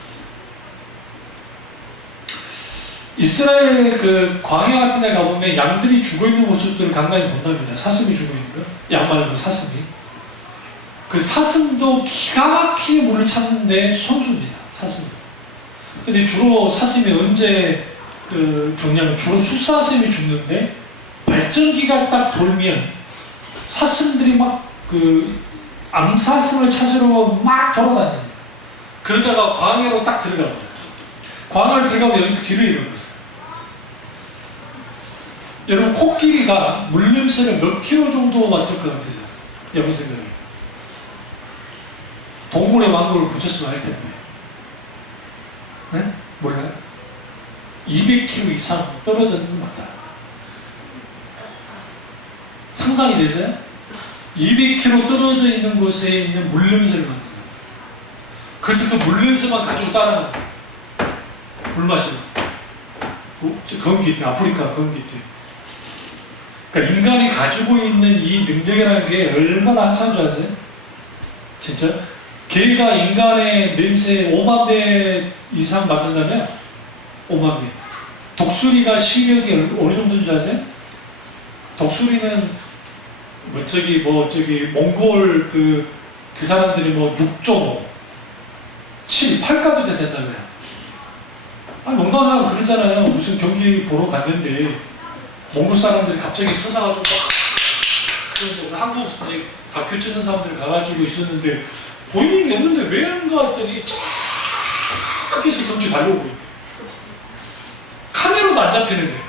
이스라엘 그 광야 같은 데 가보면 양들이 죽어있는 모습들을 간간히 본답니다. 사슴이 죽어있는 거. 양 말고 사슴이. 그 사슴도 기가 막히게 물을 찾는데 선수입니다. 사슴도. 근데 주로 사슴이 언제 죽냐면 주로 숫사슴이 죽는데, 발전기가 딱 돌면 사슴들이 막 암사슴을 찾으러 막 돌아다닙니다. 그러다가 광야로 딱 들어가거든요. 광야로 들어가면 여기서 길을 잃어요. 여러분, 코끼리가 물냄새를 몇 킬로 정도 맡을 것 같으세요? 여러분 생각에. 동물의 왕국을 붙였으면 할 텐데. 네? 몰라요? 200km 이상 떨어졌는 것 같다. 상상이 되세요? 200km 떨어져 있는 곳에 있는 물냄새를 맡는 거예요. 그래서 그 물냄새만 가지고 따라가는 거예요. 물 마시는 건기태, 아프리카 건기태. 그러니까 인간이 가지고 있는 이 능력이라는 게 얼마나 한참 줄 아세요? 진짜? 개가 인간의 냄새 5만 배 이상 맡는다면 5만 배. 독수리가 시력이 어느 정도인 줄 아세요? 독수리는 몽골 그 사람들이 6.5, 7, 8까지 된다며요. 농담하고 그러잖아요. 무슨 경기 보러 갔는데 몽골 사람들이 갑자기 서사가지고 막 한국 다큐 찍는 사람들이 가가지고 있었는데 보이는 게 없는데 왜 하는가 했더니 쫙 해서 경치 달려오고 있대. 카메라도 안 잡히는데.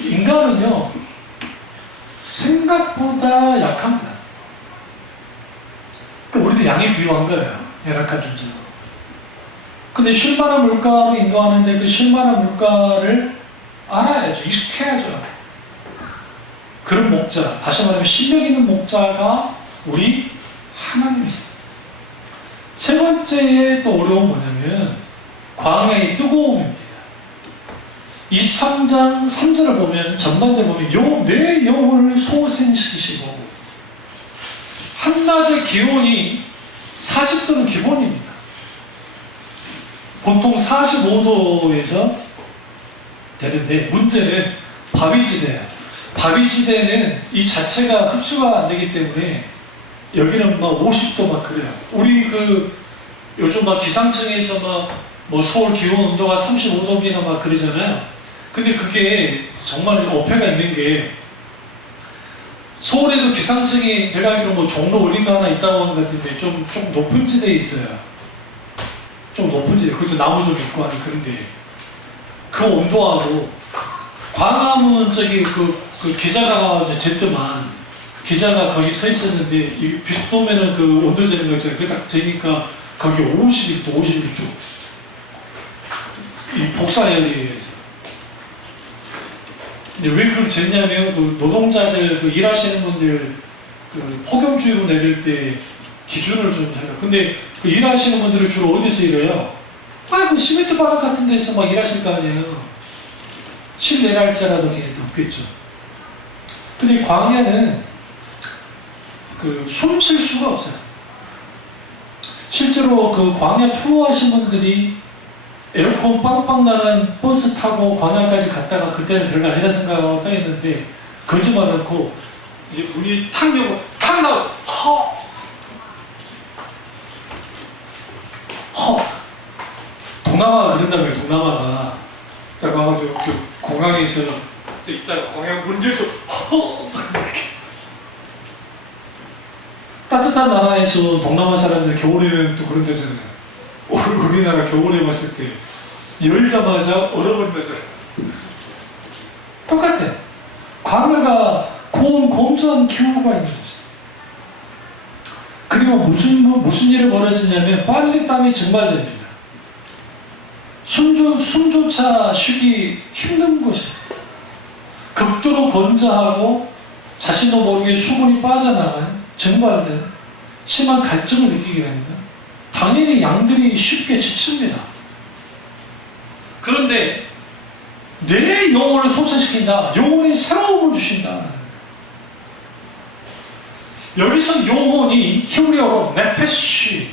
인간은요, 생각보다 약합니다. 그러니까 우리도 양에 비유한 거예요. 열악한 존재로. 근데 쉴만한 물가로 인도하는데 그 쉴만한 물가를 알아야죠. 익숙해야죠. 그런 목자, 다시 말하면 실력 있는 목자가 우리 하나님이세요. 세 번째의 또 어려움은 뭐냐면 광야의 뜨거움입니다. 23장 3절을 보면, 전반절을 보면 내 영혼을 소생시키시고 한낮의 기온이 40도는 기본입니다. 보통 45도에서 되는데 문제는 바위지대야. 바위지대는 이 자체가 흡수가 안 되기 때문에 여기는 막 50도 막 그래요. 우리 요즘 막 기상청에서 뭐 서울 기온 온도가 35도입니다 막 그러잖아요. 근데 그게 정말 어폐가 있는 게 서울에도 기상청이 제가 알기로 뭐 종로 어딘가 하나 있다고 하는 것 같은데 좀 높은 지대에 있어요. 좀 높은 지대. 그것도 나무 좀 있고 하는 그런데 그 온도하고 광화문 그 기자가 쟀더만 기자가 거기 서 있었는데 이 빛 보면은 그 온도 재는 거 있잖아요. 그 딱 재니까 거기 52도. 이 복사열에 의해서. 근데 왜 그걸 쟀냐면 그 노동자들 일하시는 분들 폭염주의보 내릴 때 기준을 좀 해요. 근데 그 일하시는 분들은 주로 어디서 일해요? 그 시멘트 바닥 같은 데서 막 일하실 거 아니에요. 실내 날짜라도 굉장히 덥겠죠. 근데 광야는 숨 쉴 수가 없어요. 실제로 그 광야 투어 하신 분들이 에어컨 빵빵 나는 버스 타고 광야까지 갔다가 그때는 별거 아니라 생각하고 딱 했는데 거짓말 않고 이제 문이 탁 열고 탁 나오고 동남아가 그런다고요. 동남아가 딱 와가지고 공항에서 있다가 공항 문 열고 이렇게 따뜻한 나라에서 동남아 사람들 겨울에는 또 그런 데잖아요. 우리나라 겨울에 봤을 때 열자마자 얼어버린다잖아요. 똑같아. 광야가 고온 건조한 기후가 있는 거죠. 그리고 무슨 일이 벌어지냐면 빨리 땀이 증발됩니다. 숨조차 쉬기 힘든 곳이에요. 극도로 건조하고 자신도 모르게 수분이 빠져나가는 증발된 심한 갈증을 느끼게 됩니다. 당연히 양들이 쉽게 지칩니다. 그런데 내 영혼을 솟아시킨다. 영혼의 새로움을 주신다. 여기서 영혼이 히브리어로 네페시,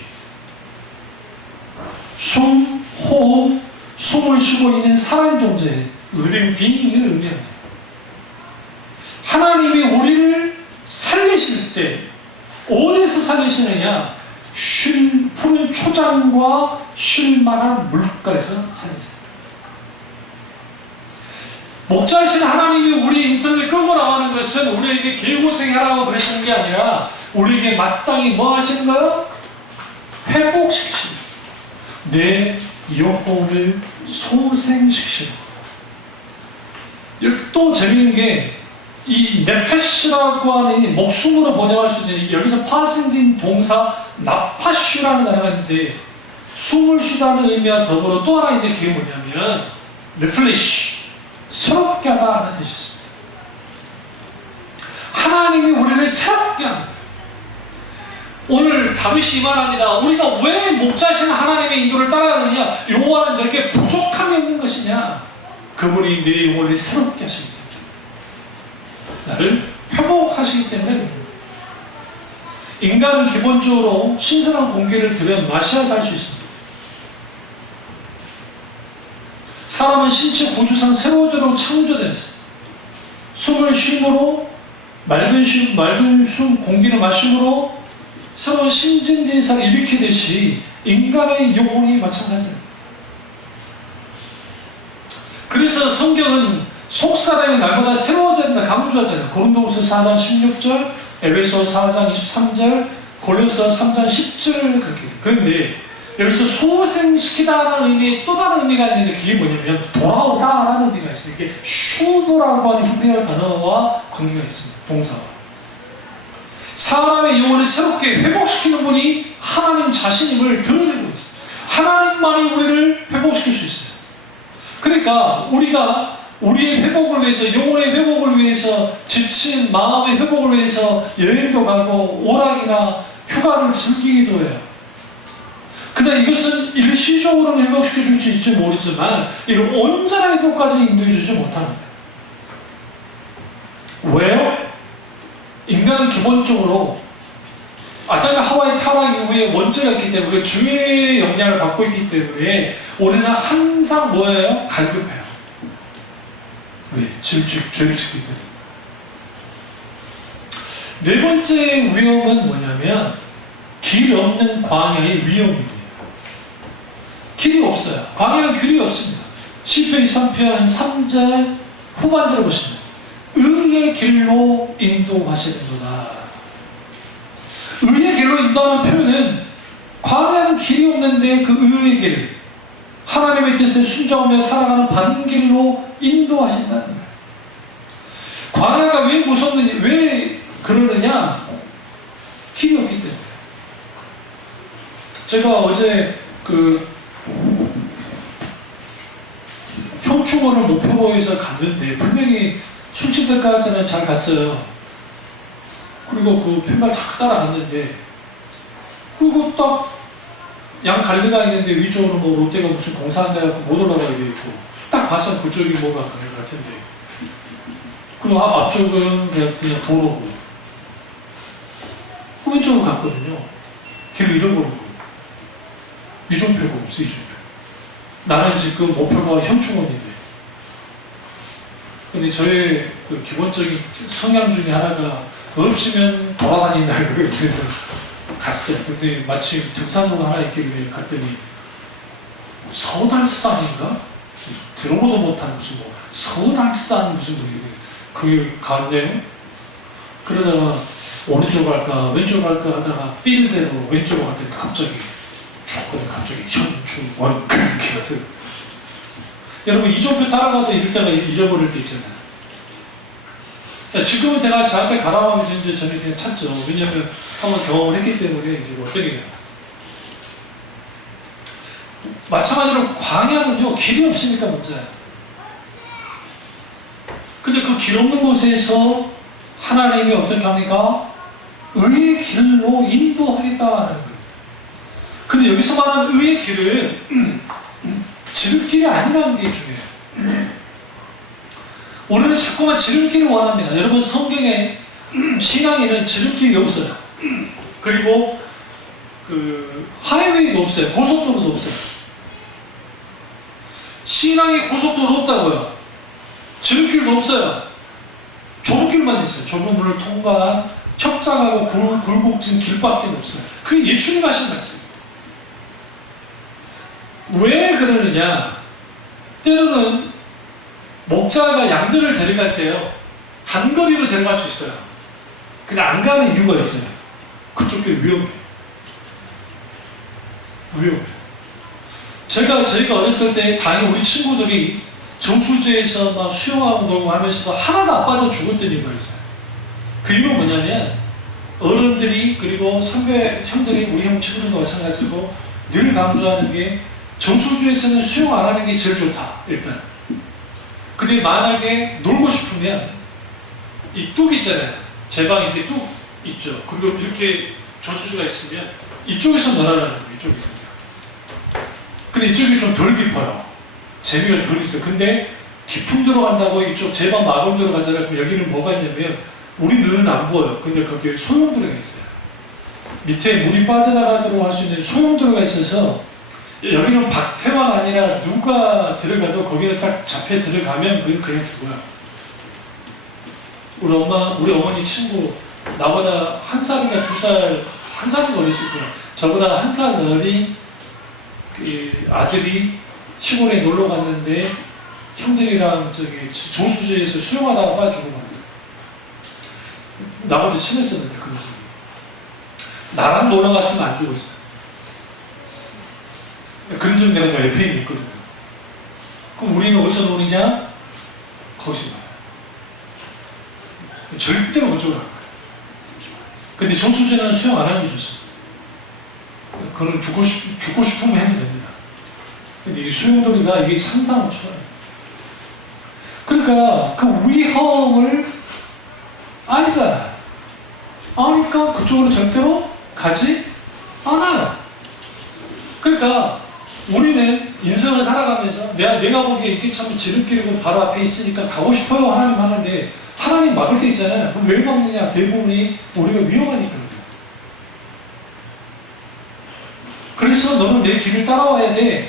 숨, 호흡, 숨을 쉬고 있는 살아있는 존재, living being을 의미합니다. 하나님이 우리를 살리실 때 어디서 살리시느냐? 푸른 초장과 쉴만한 물가에서 살리십니다. 목자이신 하나님이 우리 인생을 끌고 나가는 것은 우리에게 개고생하라고 그러시는 게 아니라 우리에게 마땅히 뭐 하시는 거예요? 회복시키십니다. 내 영혼을 소생시키십니다. 또 재미있는 게 이 네페시라고 하는 이 목숨으로 번역할 수 있는 여기서 파생된 동사 나파슈라는 단어가 있는데 숨을 쉬다는 의미와 더불어 또 하나 있는 게 뭐냐면 네플리시, 새롭게 하다는 뜻이 있습니다. 하나님이 우리를 새롭게 합니다. 오늘 다윗이 이 말합니다. 우리가 왜 목자신 하나님의 인도를 따라가느냐? 여호와는 너에게 부족함이 없는 것이냐? 그분이 내 영혼을 새롭게 하시기 때문에 나를 회복하시기 때문에 인간은 기본적으로 신선한 공기를 들여 마셔야 살 수 있습니다. 사람은 신체 구조상 새로워져로 창조됐어요. 숨을 쉼으로 맑은 숨 공기를 마심으로 새로운 신진대사를 일으키듯이 인간의 영혼이 마찬가지입니다. 그래서 성경은 속사람이 날마다 새로워져야 된다 강조하잖아요. 고린도후서 4장 16절, 에베소 4장 23절, 골로새 3장 10절 그렇게. 그런데 여기서 소생시키다라는 의미의 또 다른 의미가 있는데 그게 뭐냐면 돌아오다라는 의미가 있어요. 이게 슈도라고 하는 히브리어 단어와 관계가 있습니다. 동사와. 사람의 영혼을 새롭게 회복시키는 분이 하나님 자신임을 드러내고 있어요. 하나님만이 우리를 회복시킬 수 있어요. 그러니까 우리가 우리의 회복을 위해서, 영혼의 회복을 위해서, 지친 마음의 회복을 위해서 여행도 가고 오락이나 휴가를 즐기기도 해요. 근데 이것은 일시적으로는 회복시켜 줄 수 있을지 모르지만 이런 온전한 회복까지 인도해 주지 못합니다. 왜요? 인간은 기본적으로 아담과 하와의 타락 이후에 원죄가 있기 때문에 주의 영향을 받고 있기 때문에 우리는 항상 뭐예요? 갈급해요. 왜? 죄를 짓기 때문에. 네 번째 위험은 뭐냐면 길 없는 광야의 위험입니다. 길이 없어요. 광야는 길이 없습니다. 시편 23편 3절 후반절을 보시면 의의 길로 인도하시는구나. 의의 길로 인도하는 표현은 광야는 길이 없는데 그 의의 길, 하나님의 뜻에 순종하며 살아가는 바른 길로 인도하신다는 거예요. 광야가 왜 무섭느냐, 왜 그러느냐? 길이 없기 때문에. 제가 어제 현충원을 목표로해서 갔는데 분명히 순천대까지는 잘 갔어요. 그리고 그 팻말 자꾸 따라갔는데, 그리고 딱 양갈래가 있는데 위쪽으로 뭐 롯데가 무슨 공사한다고 못 올라가게 돼 있고, 딱 봐서 그쪽이 뭐가 그런 것 같은데, 그리고 앞쪽은 그냥 도로고, 왼쪽으로 갔거든요. 길을 잃어버리고, 이종표가 없어, 이종표. 나는 지금 목표가 현충원인데. 근데 저의 그 기본적인 성향 중에 하나가 없으면 돌아다닌다, 그래서 갔어요. 근데 마침 등산로가 하나 있길래 갔더니 서달산인가? 들어보도 못한 무슨 뭐 서달산 무슨 그게 갔네요. 그러다가 오른쪽으로 갈까 왼쪽으로 갈까 하다가 필대로 왼쪽으로 갔더니 갑자기 현충원 그렇게 가서 여러분 이종표 따라가도 이럴 때가 잊어버릴 때 있잖아요. 지금은 제가 저한테 가라고 하면 이제 저는 그냥 찾죠. 왜냐하면 한번 경험을 했기 때문에 이제 어떻게 마찬가지로 광야는요 길이 없으니까 문제예요. 근데 그 길 없는 곳에서 하나님이 어떻게 합니까? 의의 길로 인도하겠다는 거예요. 근데 여기서 말하는 의의 길은 지름길이 아니라는 게 중요해요. 우리는 자꾸만 지름길을 원합니다. 여러분 성경에 신앙에는 지름길이 없어요. 그리고 그 하이웨이도 없어요. 고속도로도 없어요. 신앙에 고속도로 없다고요. 지름길도 없어요. 좁은 길만 있어요. 좁은 물을 통과한 협착하고 굴곡진 길밖에 없어요. 그게 예수님 하신 말씀이에요. 왜 그러느냐? 때로는 목자가 양들을 데려갈 때요 단거리로 데려갈 수 있어요. 근데 안 가는 이유가 있어요. 그쪽 길 위험해요. 저희가 어렸을 때 다행히 우리 친구들이 정수지에서 막 수영하고 놀고 하면서도 하나도 안 빠져 죽었던 이유가 있어요. 그 이유는 뭐냐면 어른들이 그리고 선배 형들이 우리 형 친구들도 마찬가지고 늘 강조하는 게 정수주에서는 수영 안 하는 게 제일 좋다. 일단. 근데 만약에 놀고 싶으면 이 뚝 있잖아요. 제 방인데 뚝 있죠. 그리고 이렇게 저수지가 있으면 이쪽에서 놀아라는 거예요. 이쪽에서. 근데 이쪽이 좀 덜 깊어요. 재미가 덜 있어요. 근데 깊은 데로 간다고 이쪽 제 방 마감대로 가잖아요. 그럼 여기는 뭐가 있냐면 우리 눈은 안 보여요. 근데 거기에 소용도로가 있어요. 밑에 물이 빠져나가도록 할 수 있는 소용도로가 있어서 여기는 박태만 아니라 누가 들어가도 거기에 딱 잡혀 들어가면 그냥 죽어요. 우리 어머니 친구 나보다 한 살인가 두 살, 한 살이 어렸을 거예요. 저보다 한 살 어린 그 아들이 시골에 놀러 갔는데 형들이랑 저기 정수지에서 수영하다가 빠지고 말이야. 나보다 친했었는데 그 녀석이. 나랑 놀러 갔으면 안 죽었어요. 그런 점 내가 좀 FM이 있거든요. 그럼 우리는 어디서 노느냐? 거기서 놀아요. 절대로 그쪽으로 안 가요. 근데 정수지는 수영 안 하는 게 좋습니다. 그건 죽고 싶으면 해도 됩니다. 근데 이 수영도리가 이게 상당히 좋아요. 그러니까 그 위험을 알잖아요. 아니까 그쪽으로 절대로 가지 않아요. 그러니까 우리는 인생을 살아가면서 내가 보기에 이게 참 지름길이고 바로 앞에 있으니까 가고 싶어요 하나님 하는데 하나님 막을 때 있잖아요. 그럼 왜 막느냐? 대부분이 우리가 위험하니까 그래요. 그래서 너는 내 길을 따라와야 돼.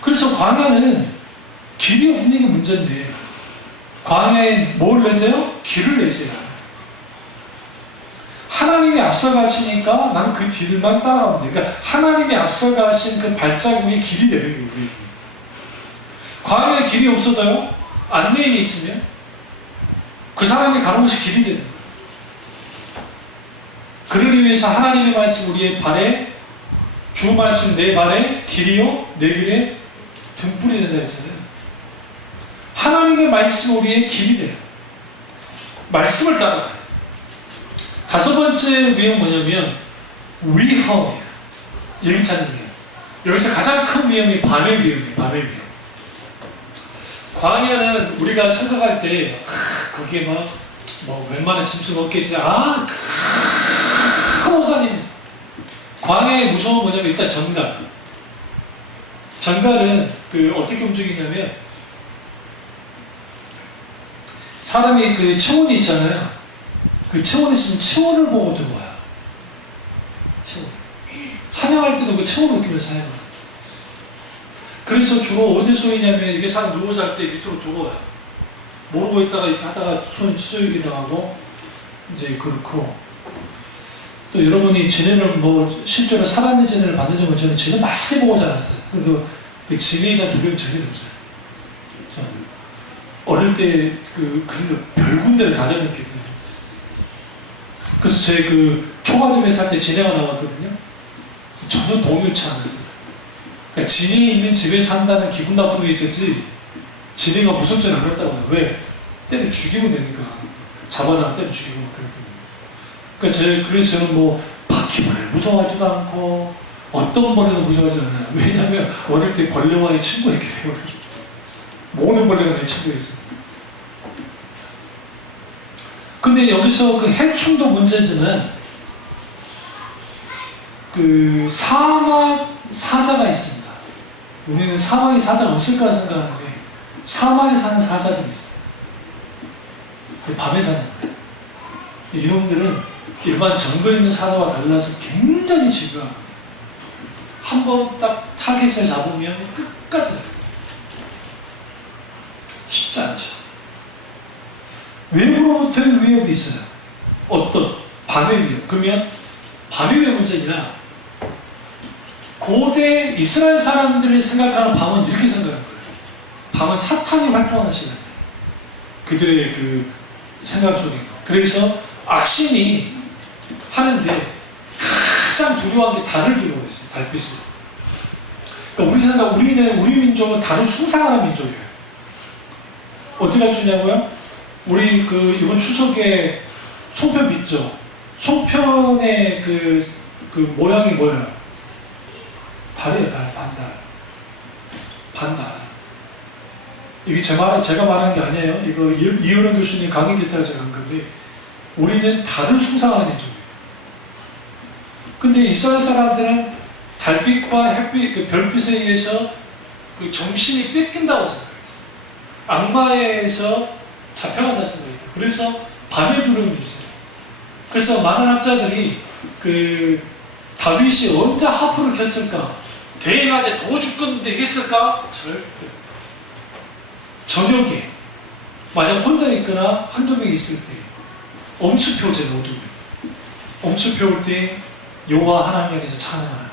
그래서 광야는 길이 없는 게 문제인데 광야에 뭘 내세요? 길을 내세요. 하나님이 앞서가시니까 나는 그 뒤를만 따라가면 돼. 그러니까 하나님이 앞서가신 그 발자국이 길이 되는 거예요. 우리. 광야에 길이 없어도요, 안내인이 있으면 그 사람이 가는 곳이 길이 되는 거예요. 그러기 위해서 하나님의 말씀 우리의 발에, 주 말씀 내 발에 길이요 내 길에 등불이 된다 했잖아요. 하나님의 말씀 우리의 길이 돼요. 말씀을 따라가요. 다섯 번째 위험은 뭐냐면 위험이에요. 일찬이에요. 여기서 가장 큰 위험이 밤의 위험이에요. 밤의 위험. 광야는 우리가 생각할 때 그게 막 뭐 웬만한 짐승 없겠지. 큰 오산입니다. 광야의 무서운 뭐냐면 일단 정갈. 정갈은 그 어떻게 움직이냐면 사람이 그 체온이 있잖아요. 그 체온이 있으면 체온을 보고 들어와요. 체온. 사냥할 때도 그 체온을 느끼면서 사냥해요. 그래서 주로 어디서 있냐면 이게 사람 누워 잘 때 밑으로 들어와요. 모르고 있다가 이렇게 하다가 손이 쏘이게 당하고 이제 그렇고, 또 여러분이 지네를 뭐 실제로 살아있는 지네를 만나자면 저는 지네 많이 보고 자랐어요. 그 지네에 대한 두려움 전혀 없어요. 저는 어릴 때 별 군데를 다녔는 기분이에요. 그래서 제 그 초가집에 살 때 지네가 나왔거든요. 전혀 동요치 않았어요. 그러니까 지네에 있는 집에 산다는 기분 나쁜 게 있었지 지네가 무섭지는 않았다고요. 왜? 때려 죽이면 되니까. 잡아다가 때려 죽이고 막 그러니까 그래서 저는 뭐 바퀴벌레 무서워하지도 않고 어떤 벌레도 무서워하지 않아요. 왜냐하면 어릴 때 벌레와의 친구였기 때문에. 모든 벌레가 내 친구였어요. 근데 여기서 그 해충도 문제지만 그 사막 사자가 있습니다. 우리는 사막에 사자가 없을까 생각하는데 사막에 사는 사자들이 있어요. 밤에 사는 거예요. 이놈들은 일반 정글에 있는 사자와 달라서 굉장히 지루합니다. 한번 딱 타겟을 잡으면 끝까지 쉽지 않죠. 외부로부터의 위협이 있어요. 어떤? 밤의 위협. 그러면 밤이 왜 문제냐? 고대 이스라엘 사람들이 생각하는 밤은 이렇게 생각하는 거예요. 밤은 사탄이 활동하는 시간이에요. 그들의 그 생각 속에. 그래서 악신이 하는데 가장 두려워한 게 달을 두려워했어요. 달빛을. 그러니까 우리 민족은 달을 숭상하는 민족이에요. 어떻게 할 수 있냐고요? 우리 이번 추석에 송편 믿죠? 송편의 그 모양이 뭐예요? 달이에요, 달, 반달. 이게 제가 말한 게 아니에요. 이거 이효령 교수님 강의 듣다가 제가 한 건데, 우리는 달을 숭상하는 민족이에요. 근데 이스라엘 사람들은 달빛과 햇빛, 그 별빛에 의해서 그 정신이 뺏긴다고 생각했어요. 악마에서 잡혀간다고 생각했어요. 그래서 밤에 두려움이 있어요. 그래서 많은 학자들이 다윗이 언제 하프를 켰을까? 대낮에 더워 죽겠는데 이겠을까? 절대. 저녁에 만약 혼자 있거나 한두 명 있을 때 엄수표제 모두 엄수표 올 때 여호와 하나님께서 찬양하는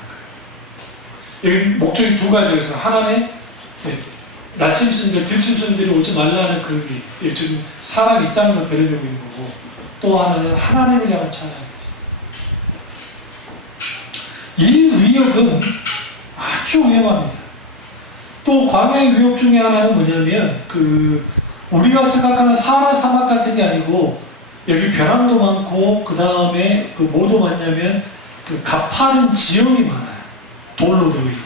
거예요. 여기 목적이 두 가지에서 하나는 날짐승들, 들짐승들이 오지 말라는 그 지금 사람이 있다는 걸 데려내고 있는 거고, 또 하나는 하나님을 향한 찬양이었어요. 이 위협은 아주 위험합니다. 또 광야의 위협 중에 하나는 뭐냐면 우리가 생각하는 사하라 사막 같은 게 아니고 여기 벼랑도 많고 그 다음에 뭐도 많냐면 가파른 지형이 많아요. 돌로 되어 있는.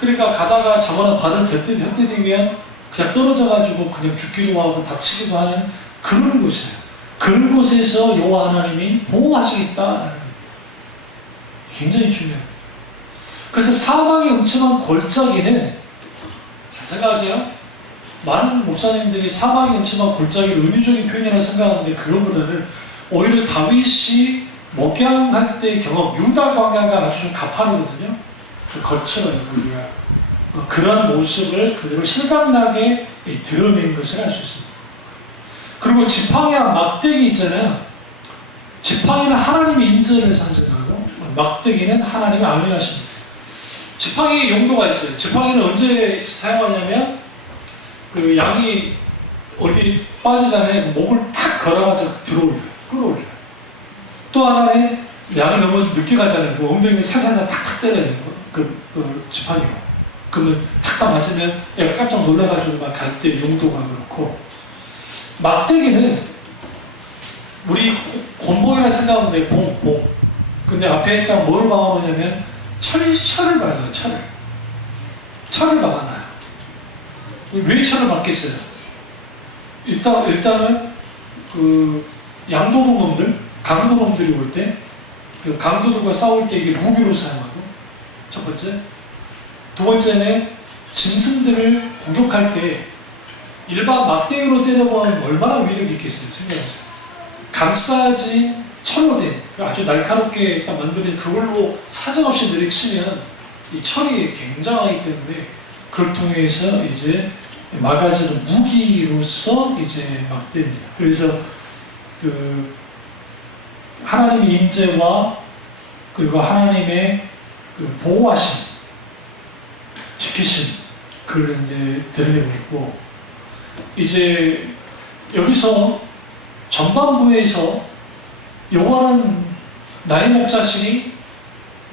그러니까 가다가 자거나 발을 헛디디면 그냥 떨어져가지고 그냥 죽기도 하고 다치기도 하는 그런 곳이에요. 그런 곳에서 여호와 하나님이 보호하시겠다라는 겁니다. 굉장히 중요해요. 그래서 사막의 음침한 골짜기는 잘 생각하세요. 많은 목사님들이 사막의 음침한 골짜기를 은유적인 표현이라 생각하는데 그거보다는 오히려 다윗이 목양할 때 경험, 유다 광야가 아주 좀 가파르거든요. 거칠어요. 그런 모습을 그대로 실감나게 드러낸 것을 알 수 있습니다. 그리고 지팡이와 막대기 있잖아요. 지팡이는 하나님의 임재를 상징하고 막대기는 하나님의 안위하십니다. 지팡이의 용도가 있어요. 지팡이는 언제 사용하냐면 그 양이 어디 빠지잖아요. 목을 탁 걸어가지고 들어올려요. 끌어올려요. 또 하나는 양이 너무 늦게 가잖아요. 그 엉덩이를 살살 탁탁 때려야 돼요. 그 지팡이로. 그러면 탁탁 맞으면 애가 깜짝 놀라가지고 막 갈 때 용도가 그렇고, 막대기는 우리 곤봉이라 생각하면 돼. 봉. 근데 앞에 딱 뭘 박아놓냐면 철을 박아요. 철을 박아놔요. 왜 철을 박겠어요? 일단은 그 양도동 놈들, 강도놈들이 올 때, 그 강도들과 싸울 때 이게 무기로 사용하고, 첫 번째. 두 번째는 짐승들을 공격할 때 일반 막대기로 때려보면 얼마나 위력이 있겠어요? 생각해보세요. 감싸진 철로 된, 아주 날카롭게 딱 만드는 그걸로 사정없이 내리치면 이 철이 굉장하기 때문에 그걸 통해서 이제 막아지는 무기로서 이제 막대입니다. 그래서 그 하나님의 임재와 그리고 하나님의 그 보호하심, 지키심, 그걸 이제 드러내고 있고, 이제 여기서 전반부에서 여호와는 나의 목자시니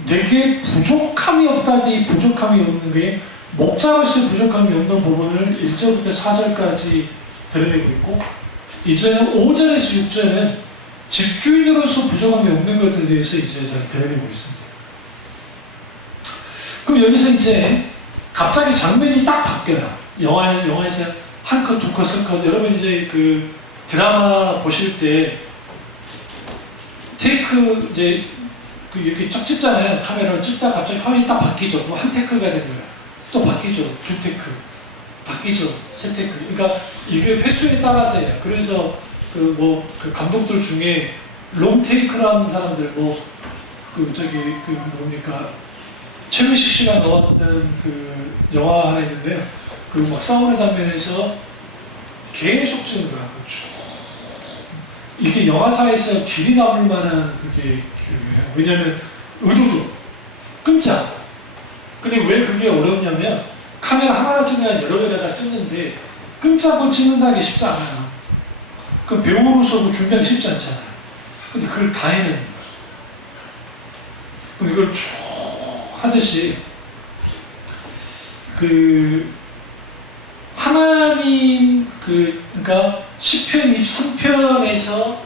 내게 부족함이 없다니, 부족함이 없는 게 목자로서의 부족함이 없는 부분을 1절부터 4절까지 드러내고 있고, 이제는 5절에서 6절은 집주인으로서 부족함이 없는 것에 대해서 이제 잘 드러내고 있습니다. 그럼 여기서 이제 갑자기 장면이 딱 바뀌어요. 영화에서 한 컷, 두 컷, 세 컷. 여러분 이제 그 드라마 보실 때 테이크 이제 그 이렇게 쫙 찍잖아요. 카메라를 찍다 갑자기 화면이 딱 바뀌죠. 그럼 한 테이크가 된 거예요. 또 바뀌죠. 두 테이크. 바뀌죠. 세 테이크. 그러니까 이게 횟수에 따라서예요. 그래서 그 감독들 중에 롱 테이크라는 사람들 최민식 씨가 나왔던 그 영화 하나 있는데요. 그 막 싸우는 장면에서 계속 찍는 거야. 이게 영화사에서 길이 남을 만한 그게 왜냐면 의도죠. 끊자. 근데 왜 그게 어렵냐면 카메라 하나 찍으면 여러 개를 찍는데 끊자고 찍는다는 게 쉽지 않아요. 그럼 배우로서도 준비하기 쉽지 않잖아요. 근데 그걸 다 해내는 거예요. 그럼 이걸 쭉 하듯이 하나님 그러니까 시편 23편에서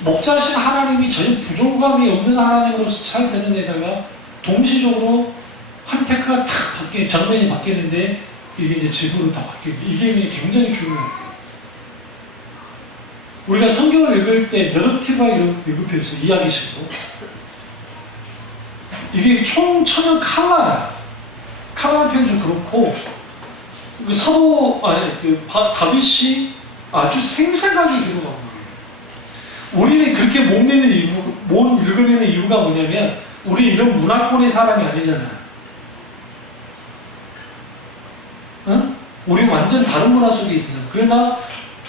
목자신 하나님이 전혀 부족함이 없는 하나님으로서 잘 되는 데다가 동시적으로 한 테크가 탁 장면이 바뀌는데 이게 이제 집으로 다 바뀌고, 이게 굉장히 중요해요. 우리가 성경을 읽을 때 너러티브가 읽을 필요 있어요. 이야기식으로. 이게 총천연 칼라는 표현이 좀 그렇고, 다윗이 아주 생생하게 기록한 거예요. 우리는 그렇게 못 읽어내는 이유가 뭐냐면, 우리 이런 문화권의 사람이 아니잖아요. 응? 우리는 완전 다른 문화 속에 있잖아요. 그러나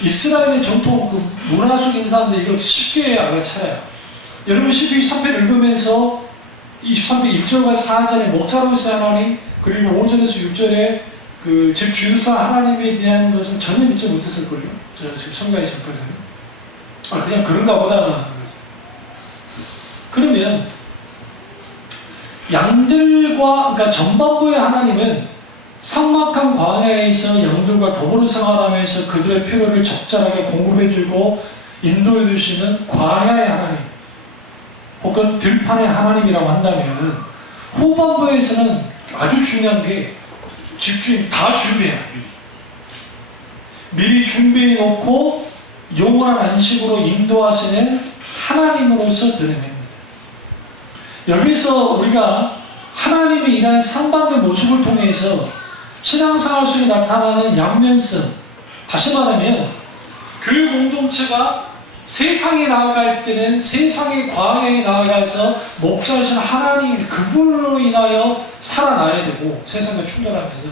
이스라엘의 전통 문화 속에 있는 사람들이 이거 쉽게 알아차려요. 여러분 12, 3편 읽으면서 23편 1절과 4절에 목자로서 하나님, 그리고 5절에서 6절에 그 집 주유사 하나님에 대한 것은 전혀 믿지 못했을걸요. 제가 지금 성가기 전까지는. 그냥 그런가 보다 하는 거죠. 그러면 그러니까 전반부의 하나님은 삭막한 광야에서 양들과 더불어 생활하면서 그들의 필요를 적절하게 공급해주고 인도해 주시는 광야의 하나님, 혹은 들판의 하나님이라고 한다면, 후반부에서는 아주 중요한 게 집주인 다 준비해요. 미리 준비해 놓고 영원한 안식으로 인도하시는 하나님으로서 드러냅니다. 여기서 우리가 하나님의 일하는 상반된 모습을 통해서 신앙생활 속에 나타나는 양면성, 다시 말하면 교회 공동체가 세상에 나아갈 때는 세상의 광야에 나아가서 목자이신 하나님 그분으로 인하여 살아나야 되고 세상과 충돌하면서,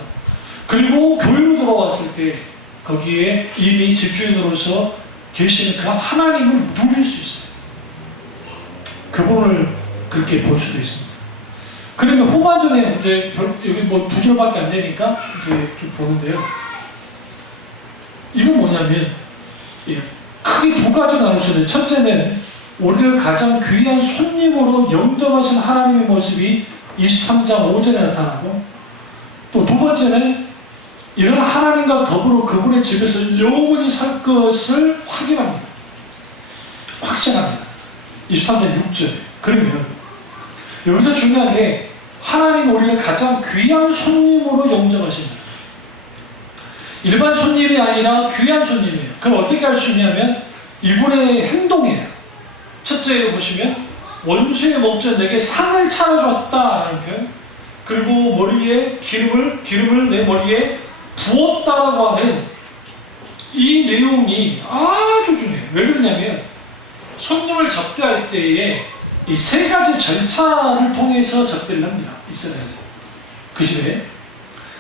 그리고 교회로 돌아왔을 때 거기에 이미 집주인으로서 계시는 그 하나님을 누릴 수 있어요. 그분을 그렇게 볼 수도 있습니다. 그러면 후반전에 이제 여기 뭐 2절밖에 안 되니까 이제 좀 보는데요. 이건 뭐냐면 크게 2가지 나눌 수 있는데, 첫째는 우리를 가장 귀한 손님으로 영접하신 하나님의 모습이 23장 5절에 나타나고, 또 2번째는 이런 하나님과 더불어 그분의 집에서 영원히 살 것을 확인합니다. 확신합니다. 23장 6절. 그러면 여기서 중요한 게 하나님 우리를 가장 귀한 손님으로 영접하신다. 일반 손님이 아니라 귀한 손님이에요. 그럼 어떻게 알 수 있냐면 이분의 행동이에요. 첫째 보시면 원수의 목자 내게 상을 차려줬다라는 표현, 그리고 머리에 기름을 내 머리에 부었다라고 하는 이 내용이 아주 중요해요. 왜 그러냐면 손님을 접대할 때에 이 3가지 절차를 통해서 접대를 합니다. 이스라엘에서 그 집에.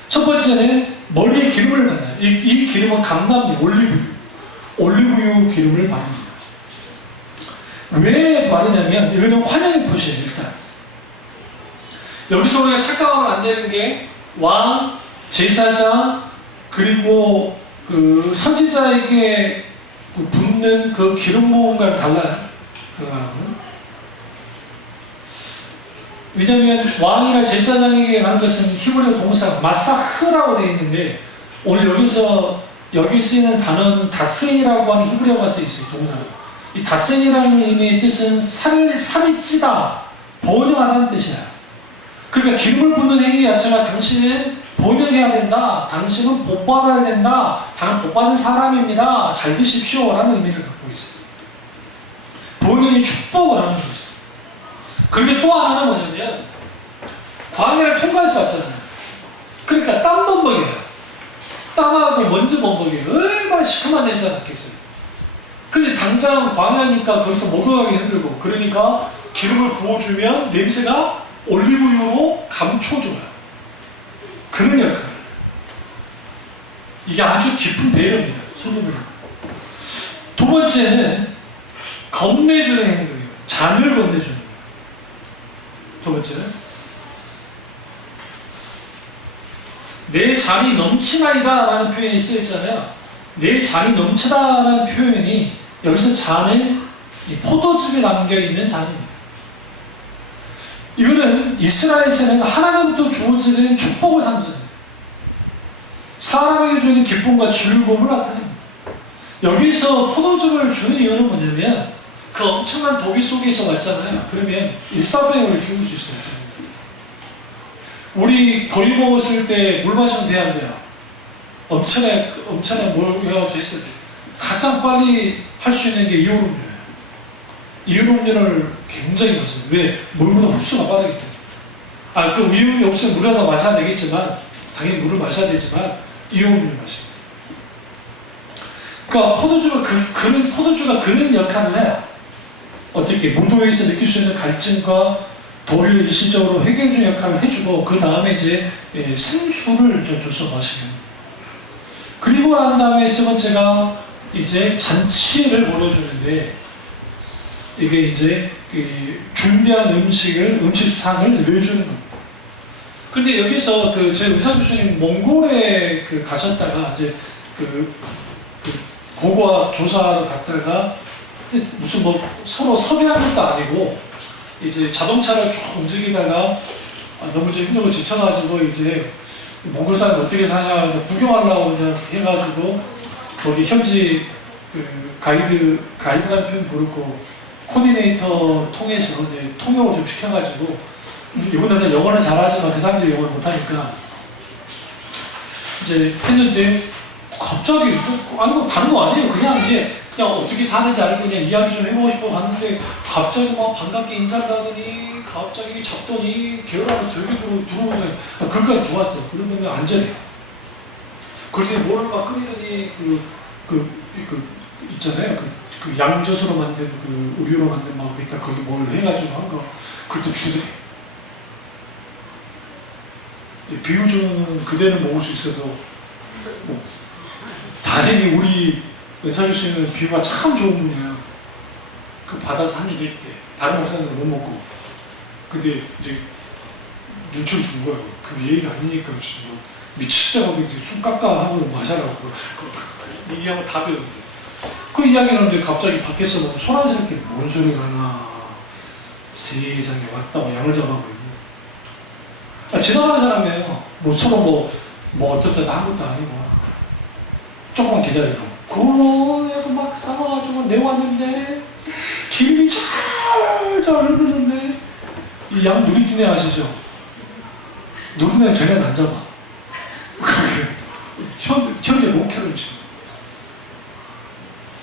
첫 번째는 머리에 기름을 만나요. 이 기름은 감람유, 올리브유 기름을 바릅니다. 왜 바르냐면 이거는 환영의 표시예요. 일단 여기서 우리가 착각하면 안 되는 게 왕, 제사장, 그리고 그 선지자에게 붓는 그 기름 부음과는 달라요. 그거하고는. 왜냐하면 왕이나 제사장에게 가는 것은 히브리어 동사 마사흐라고 되어 있는데, 오늘 여기 쓰이는 단어는 다센이라고 하는 히브리어가 쓰여 있어요. 동사가. 이 다센이라는 의미의 뜻은 살이 찌다, 번영하다는 뜻이야. 그러니까 기름을 붓는 행위 자체가 당신은 번영해야 된다, 당신은 복받아야 된다, 당신 복받은 사람입니다, 잘 드십시오 라는 의미를 갖고 있어요. 번영이 축복을 하는 거죠. 그리고 또 하나는 뭐냐면 광야를 통과해서 왔잖아요. 그러니까 땀 범벅이에요. 땀하고 먼지 범벅이에요. 얼마나 시큼한 냄새가 났겠어요. 근데 당장 광야니까 거기서 먹어가기 힘들고, 그러니까 기름을 부어주면 냄새가 올리브유로 감춰줘요. 그런 역할. 이게 아주 깊은 배려입니다. 손님을. 2번째는 겁내주는 행동이에요. 잔을 건네주는 거예요. 2번째는 내 잔이 넘치나이다 라는 표현이 쓰여있잖아요. 내 잔이 넘치다 라는 표현이 여기서 잔은 포도즙이 남겨있는 잔입니다. 이거는 이스라엘에서는 하나님도 주어지는 축복을 상징해요. 사람에게 주는 기쁨과 즐거움을 나타냅니다. 여기서 포도즙을 주는 이유는 뭐냐면 그 엄청난 더위 속에서 왔잖아요. 그러면 일사병을 죽을 수 있어요. 우리 더위 먹었을 때 물 마시면 돼야 안 돼요? 엄청나게 뭘 해가지고 했을 때 가장 빨리 할 수 있는 게 이온음료예요. 이온음료를 굉장히 마셔요. 왜? 물보다 흡수가 빠르기 때문에. 그 이온음료 없으면 물을 하나 마셔야 되겠지만, 당연히 물을 마셔야 되지만 이온음료를 마셔요. 그러니까 포도주가 그런 역할을 해요. 어떻게 무도에서 느낄 수 있는 갈증과 더위를 일시적으로 해결해주는 역할을 해주고, 그 다음에 이제 생수를 줘서 마시는. 그리고 난 다음에 3번째가 이제 잔치를 벌어주는데, 이게 이제 준비한 음식상을 내주는 겁니다. 근데 여기서 제 의사 교수님 몽골에 가셨다가 이제 고고학 조사하러 갔다가 무슨 서로 섭외한 것도 아니고 이제 자동차를 쭉 움직이다가 너무 이제 힘들고 지쳐가지고 이제 몽골 사람 어떻게 사냐 구경하려고 그냥 해가지고 거기 현지 가이드라는 표현 부르고 코디네이터 통해서 이제 통역을 좀 시켜가지고, 이분들은 영어는 잘하지만 그 사람들이 영어를 못하니까 이제 했는데 갑자기 다른 거 아니에요. 그냥 어떻게 사는지 알고 그냥 이야기 좀 해보고 싶어 갔는데 갑자기 막 반갑게 인사를 하더니 갑자기 잡더니 게으르고 들어오더니 그러니까 좋았어. 그러면 안전해요. 그러더니 뭐를 막 끓이더니 있잖아요. 그 양젖으로 만든 그 우유로 만든 막 거기다 거기 뭘 해가지고 한 거, 그걸 또 주더래. 비유주는 그대는 먹을 수 있어도 뭐 다행히 우리 은사 교수님은 비유가 참 좋은 분이에요. 그 받아서 한 입 했대. 다른 목사님은 못 먹고. 근데 이제 눈치를 준 거예요. 그 예의가 아니니까 뭐 미치다고 이제 좀 깎아하고 마셔라고. 이 이야기를 다 배웠는데. 그 이야기를 하는데 갑자기 밖에서 뭐 소란스럽게 뭔 소리가 나. 세상에 왔다고 양을 잡아버리고. 지나가는 사람이에요. 뭐 서로 뭐 어떻다 한 것도 아니고. 조금만 기다리고. 그거 막 싸워가지고 내왔는데, 기름이 잘 흐르는데, 이 양 누리끼네 아시죠? 누리끼네 전혀 안 잡아. 현재 목회를 치는.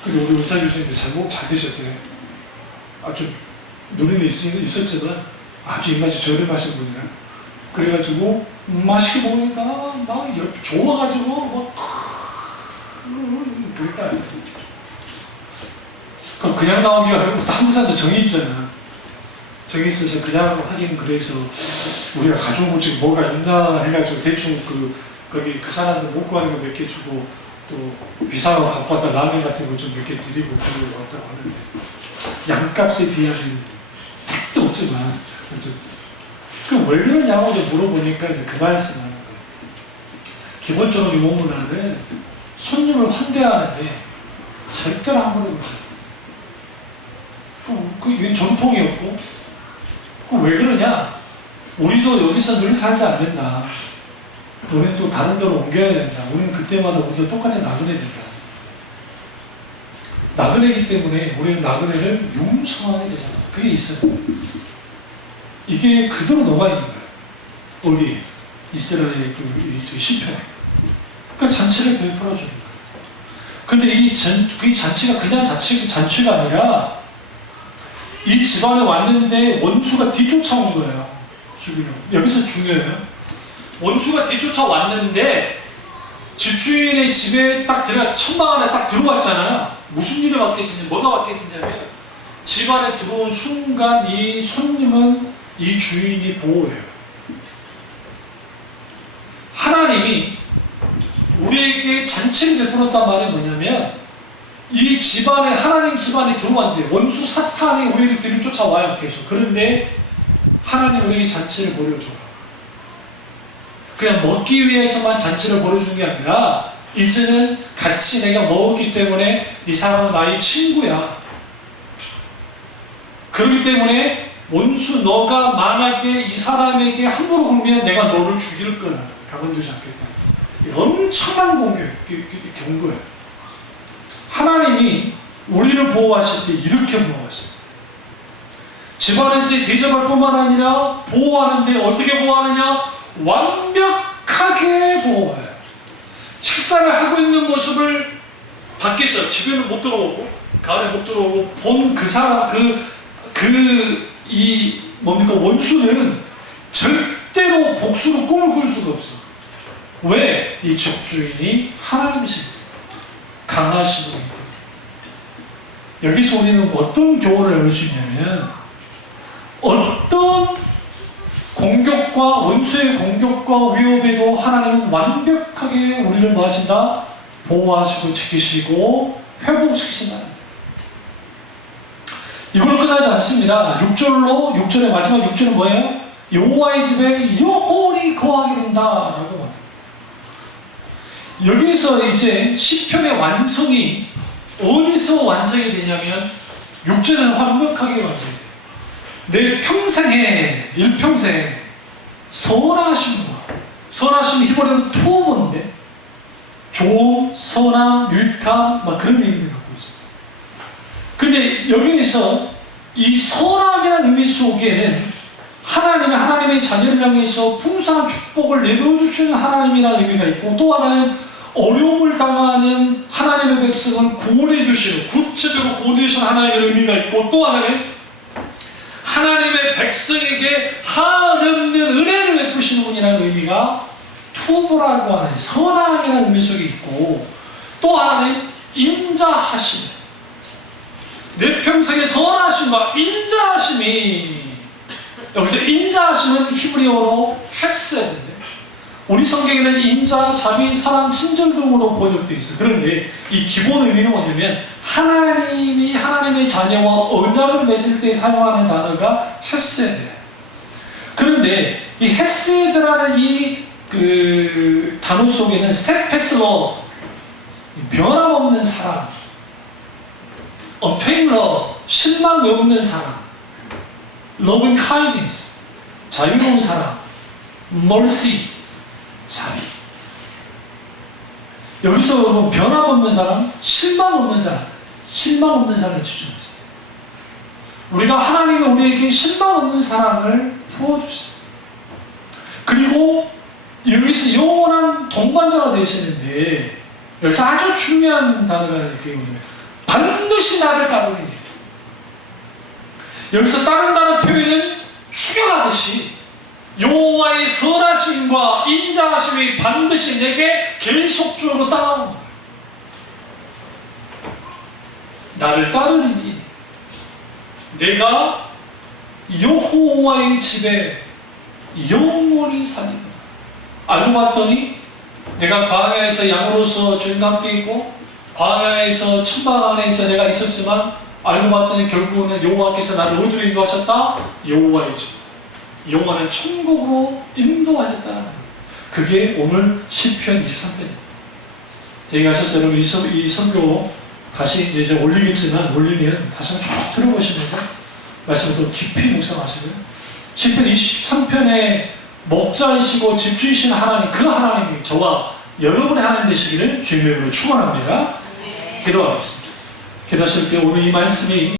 근데 우리 의사 교수님이 잘 드셨대요. 아주 누리끼네 있었지만, 아주 입맛이 저렴하신 분이라. 그래가지고 맛있게 먹으니까 막 좋아가지고 막 그러니까 그냥 나오기가 어렵고 한국 사람도 정이 있잖아. 정이 있어서 그냥 하기는 그래서 우리가 가져온 것 중에 뭐가 있나 해가지고 대충 거기 그 사람들 먹고 하는 거 몇 개 주고 또 비싸고 갖고 왔다 라면 같은 거 좀 몇 개 드리고 그러고 왔다고 하는데 양값에 비하면 택도 없지만 왜 그러냐고 물어보니까 이제 그 말씀하는 거예요. 기본적으로 유목문화는 손님을 환대하는데 절대로 함부로 그게 전통이었고 왜 그러냐? 우리도 여기서 늘 살지 않는다. 우리는 또 다른 데로 옮겨야 된다. 우리는 그때마다 우리도 똑같이 나그네 된다. 나그네이기 때문에 우리는 나그네를 융성하게 되잖아. 그게 있어요. 이게 그대로 녹아있는 거예요. 어디? 이스라엘의 그 시편에. 그러니까 잔치를 베풀어 주는 거예요. 근데 이 잔치가 그냥 잔치가 아니라 이 집안에 왔는데 원수가 뒤쫓아온 거예요. 죽이려고. 여기서 중요해요. 원수가 뒤쫓아왔는데 집주인의 집에 딱 천막 안에 딱 들어왔잖아요. 무슨 일이 바뀌어지냐, 뭐가 바뀌어지냐면 집 안에 들어온 순간 이 손님은 이 주인이 보호해요. 하나님이 우리에게 잔치를 베풀었단 말은 뭐냐면 이 집안에 하나님 집안에 들어왔는데 원수 사탄이 우리를 들이쫓아와요 계속. 그런데 하나님 우리에게 잔치를 벌여줘요. 그냥 먹기 위해서만 잔치를 벌여준 게 아니라 이제는 같이 내가 먹었기 때문에 이 사람은 나의 친구야. 그렇기 때문에 원수 너가 만약에 이 사람에게 함부로 굴면 내가 너를 죽일 거야. 가만두지 않겠다. 엄청난 경고예요. 하나님이 우리를 보호하실 때 이렇게 보호하세요. 집안에서의 대접할 뿐만 아니라 보호하는데 어떻게 보호하느냐? 완벽하게 보호해요. 식사를 하고 있는 모습을 밖에서 집에는 못 들어오고 가을에 못 들어오고 본 그 사람 원수는 절대로 복수로 꿈을 꿀 수가 없어. 왜? 이 적주인이 하나님이십니다. 강하신 분이기 때문에. 여기서 우리는 어떤 교훈을 얻을 수 있냐면 어떤 공격과 원수의 공격과 위협에도 하나님은 완벽하게 우리를 뭐 하신다? 보호하시고 지키시고 회복시키신다. 이걸로 끝나지 않습니다. 6절의 마지막 6절은 뭐예요? 여호와의 집에 영원히 거하게 된다라고 말해요. 여기서 이제 시편의 완성이 어디서 완성이 되냐면 6절은 완벽하게 완성이 돼요. 내 평생에 일평생 선하신 분, 선하신 히브리어는 투어인데 좋음, 선함, 유익함 막 그런 의미를 갖고 있어요. 근데 여기에서 이 선함이라는 의미 속에는 하나님의 자녀를 향해서 풍성한 축복을 내려주시는 하나님이라는 의미가 있고 또 하나는 어려움을 당하는 하나님의 백성을 구원해 주시는 구체적으로 구원해 주시는 하나님의 의미가 있고 또 하나는 하나님의 백성에게 한없는 은혜를 베푸시는 분이라는 의미가 투보라고 하는 선함이라는 의미 속에 있고 또 하나는 인자하심, 내 평생의 선하심과 인자하심이, 여기서 인자하심은 히브리어로 헤세드인데 우리 성경에는 인자, 자비, 사랑, 친절 등으로 번역되어 있어요. 그런데 이 기본 의미는 뭐냐면 하나님이 하나님의 자녀와 언약을 맺을 때 사용하는 단어가 헤세드예요. 그런데 이 헤세드라는 이 단어 속에는 스테패슬러, 변함없는 사랑, unfailing, 실망 없는 사랑, loving kindness, 자유로운 사랑, mercy, 자비. 여기서 변함없는 사랑, 실망 없는 사랑, 실망 없는 사랑을 주셨어요. 우리가 하나님이 우리에게 실망 없는 사랑을 부어주세요. 그리고 여기서 영원한 동반자가 되시는데 여기서 아주 중요한 단어가 그게 뭐냐면 반드시 나를 따르니. 여기서 따른다는 표현은 추격하듯이 여호와의 선하심과 인자하심이 반드시 내게 계속적으로 따라오는 거예요. 나를 따르니 내가 여호와의 집에 영원히 살리라. 알고 봤더니 내가 광야에서 양으로서 주님과 함께 있고 광야에서 천막 안에서 내가 있었지만 알고 봤더니 결국은 여호와께서 나를 어디로 인도하셨다? 여호와의 집, 영원한 천국으로 인도하셨다는 거예요. 그게 오늘 시편 23편입니다. 여기 가셔서 여러분 이 선교 다시 이제 올리겠지만 올리면 다시 한번 쭉 들어보시면서 말씀을 또 깊이 묵상하시고요. 시편 23편의 목자이시고 집주이신 하나님, 그 하나님이 저와 여러분의 하나님 되시기를 주님의 이름으로 축원합니다. 기도하겠습니다. 기도하실 때 오늘 이 말씀이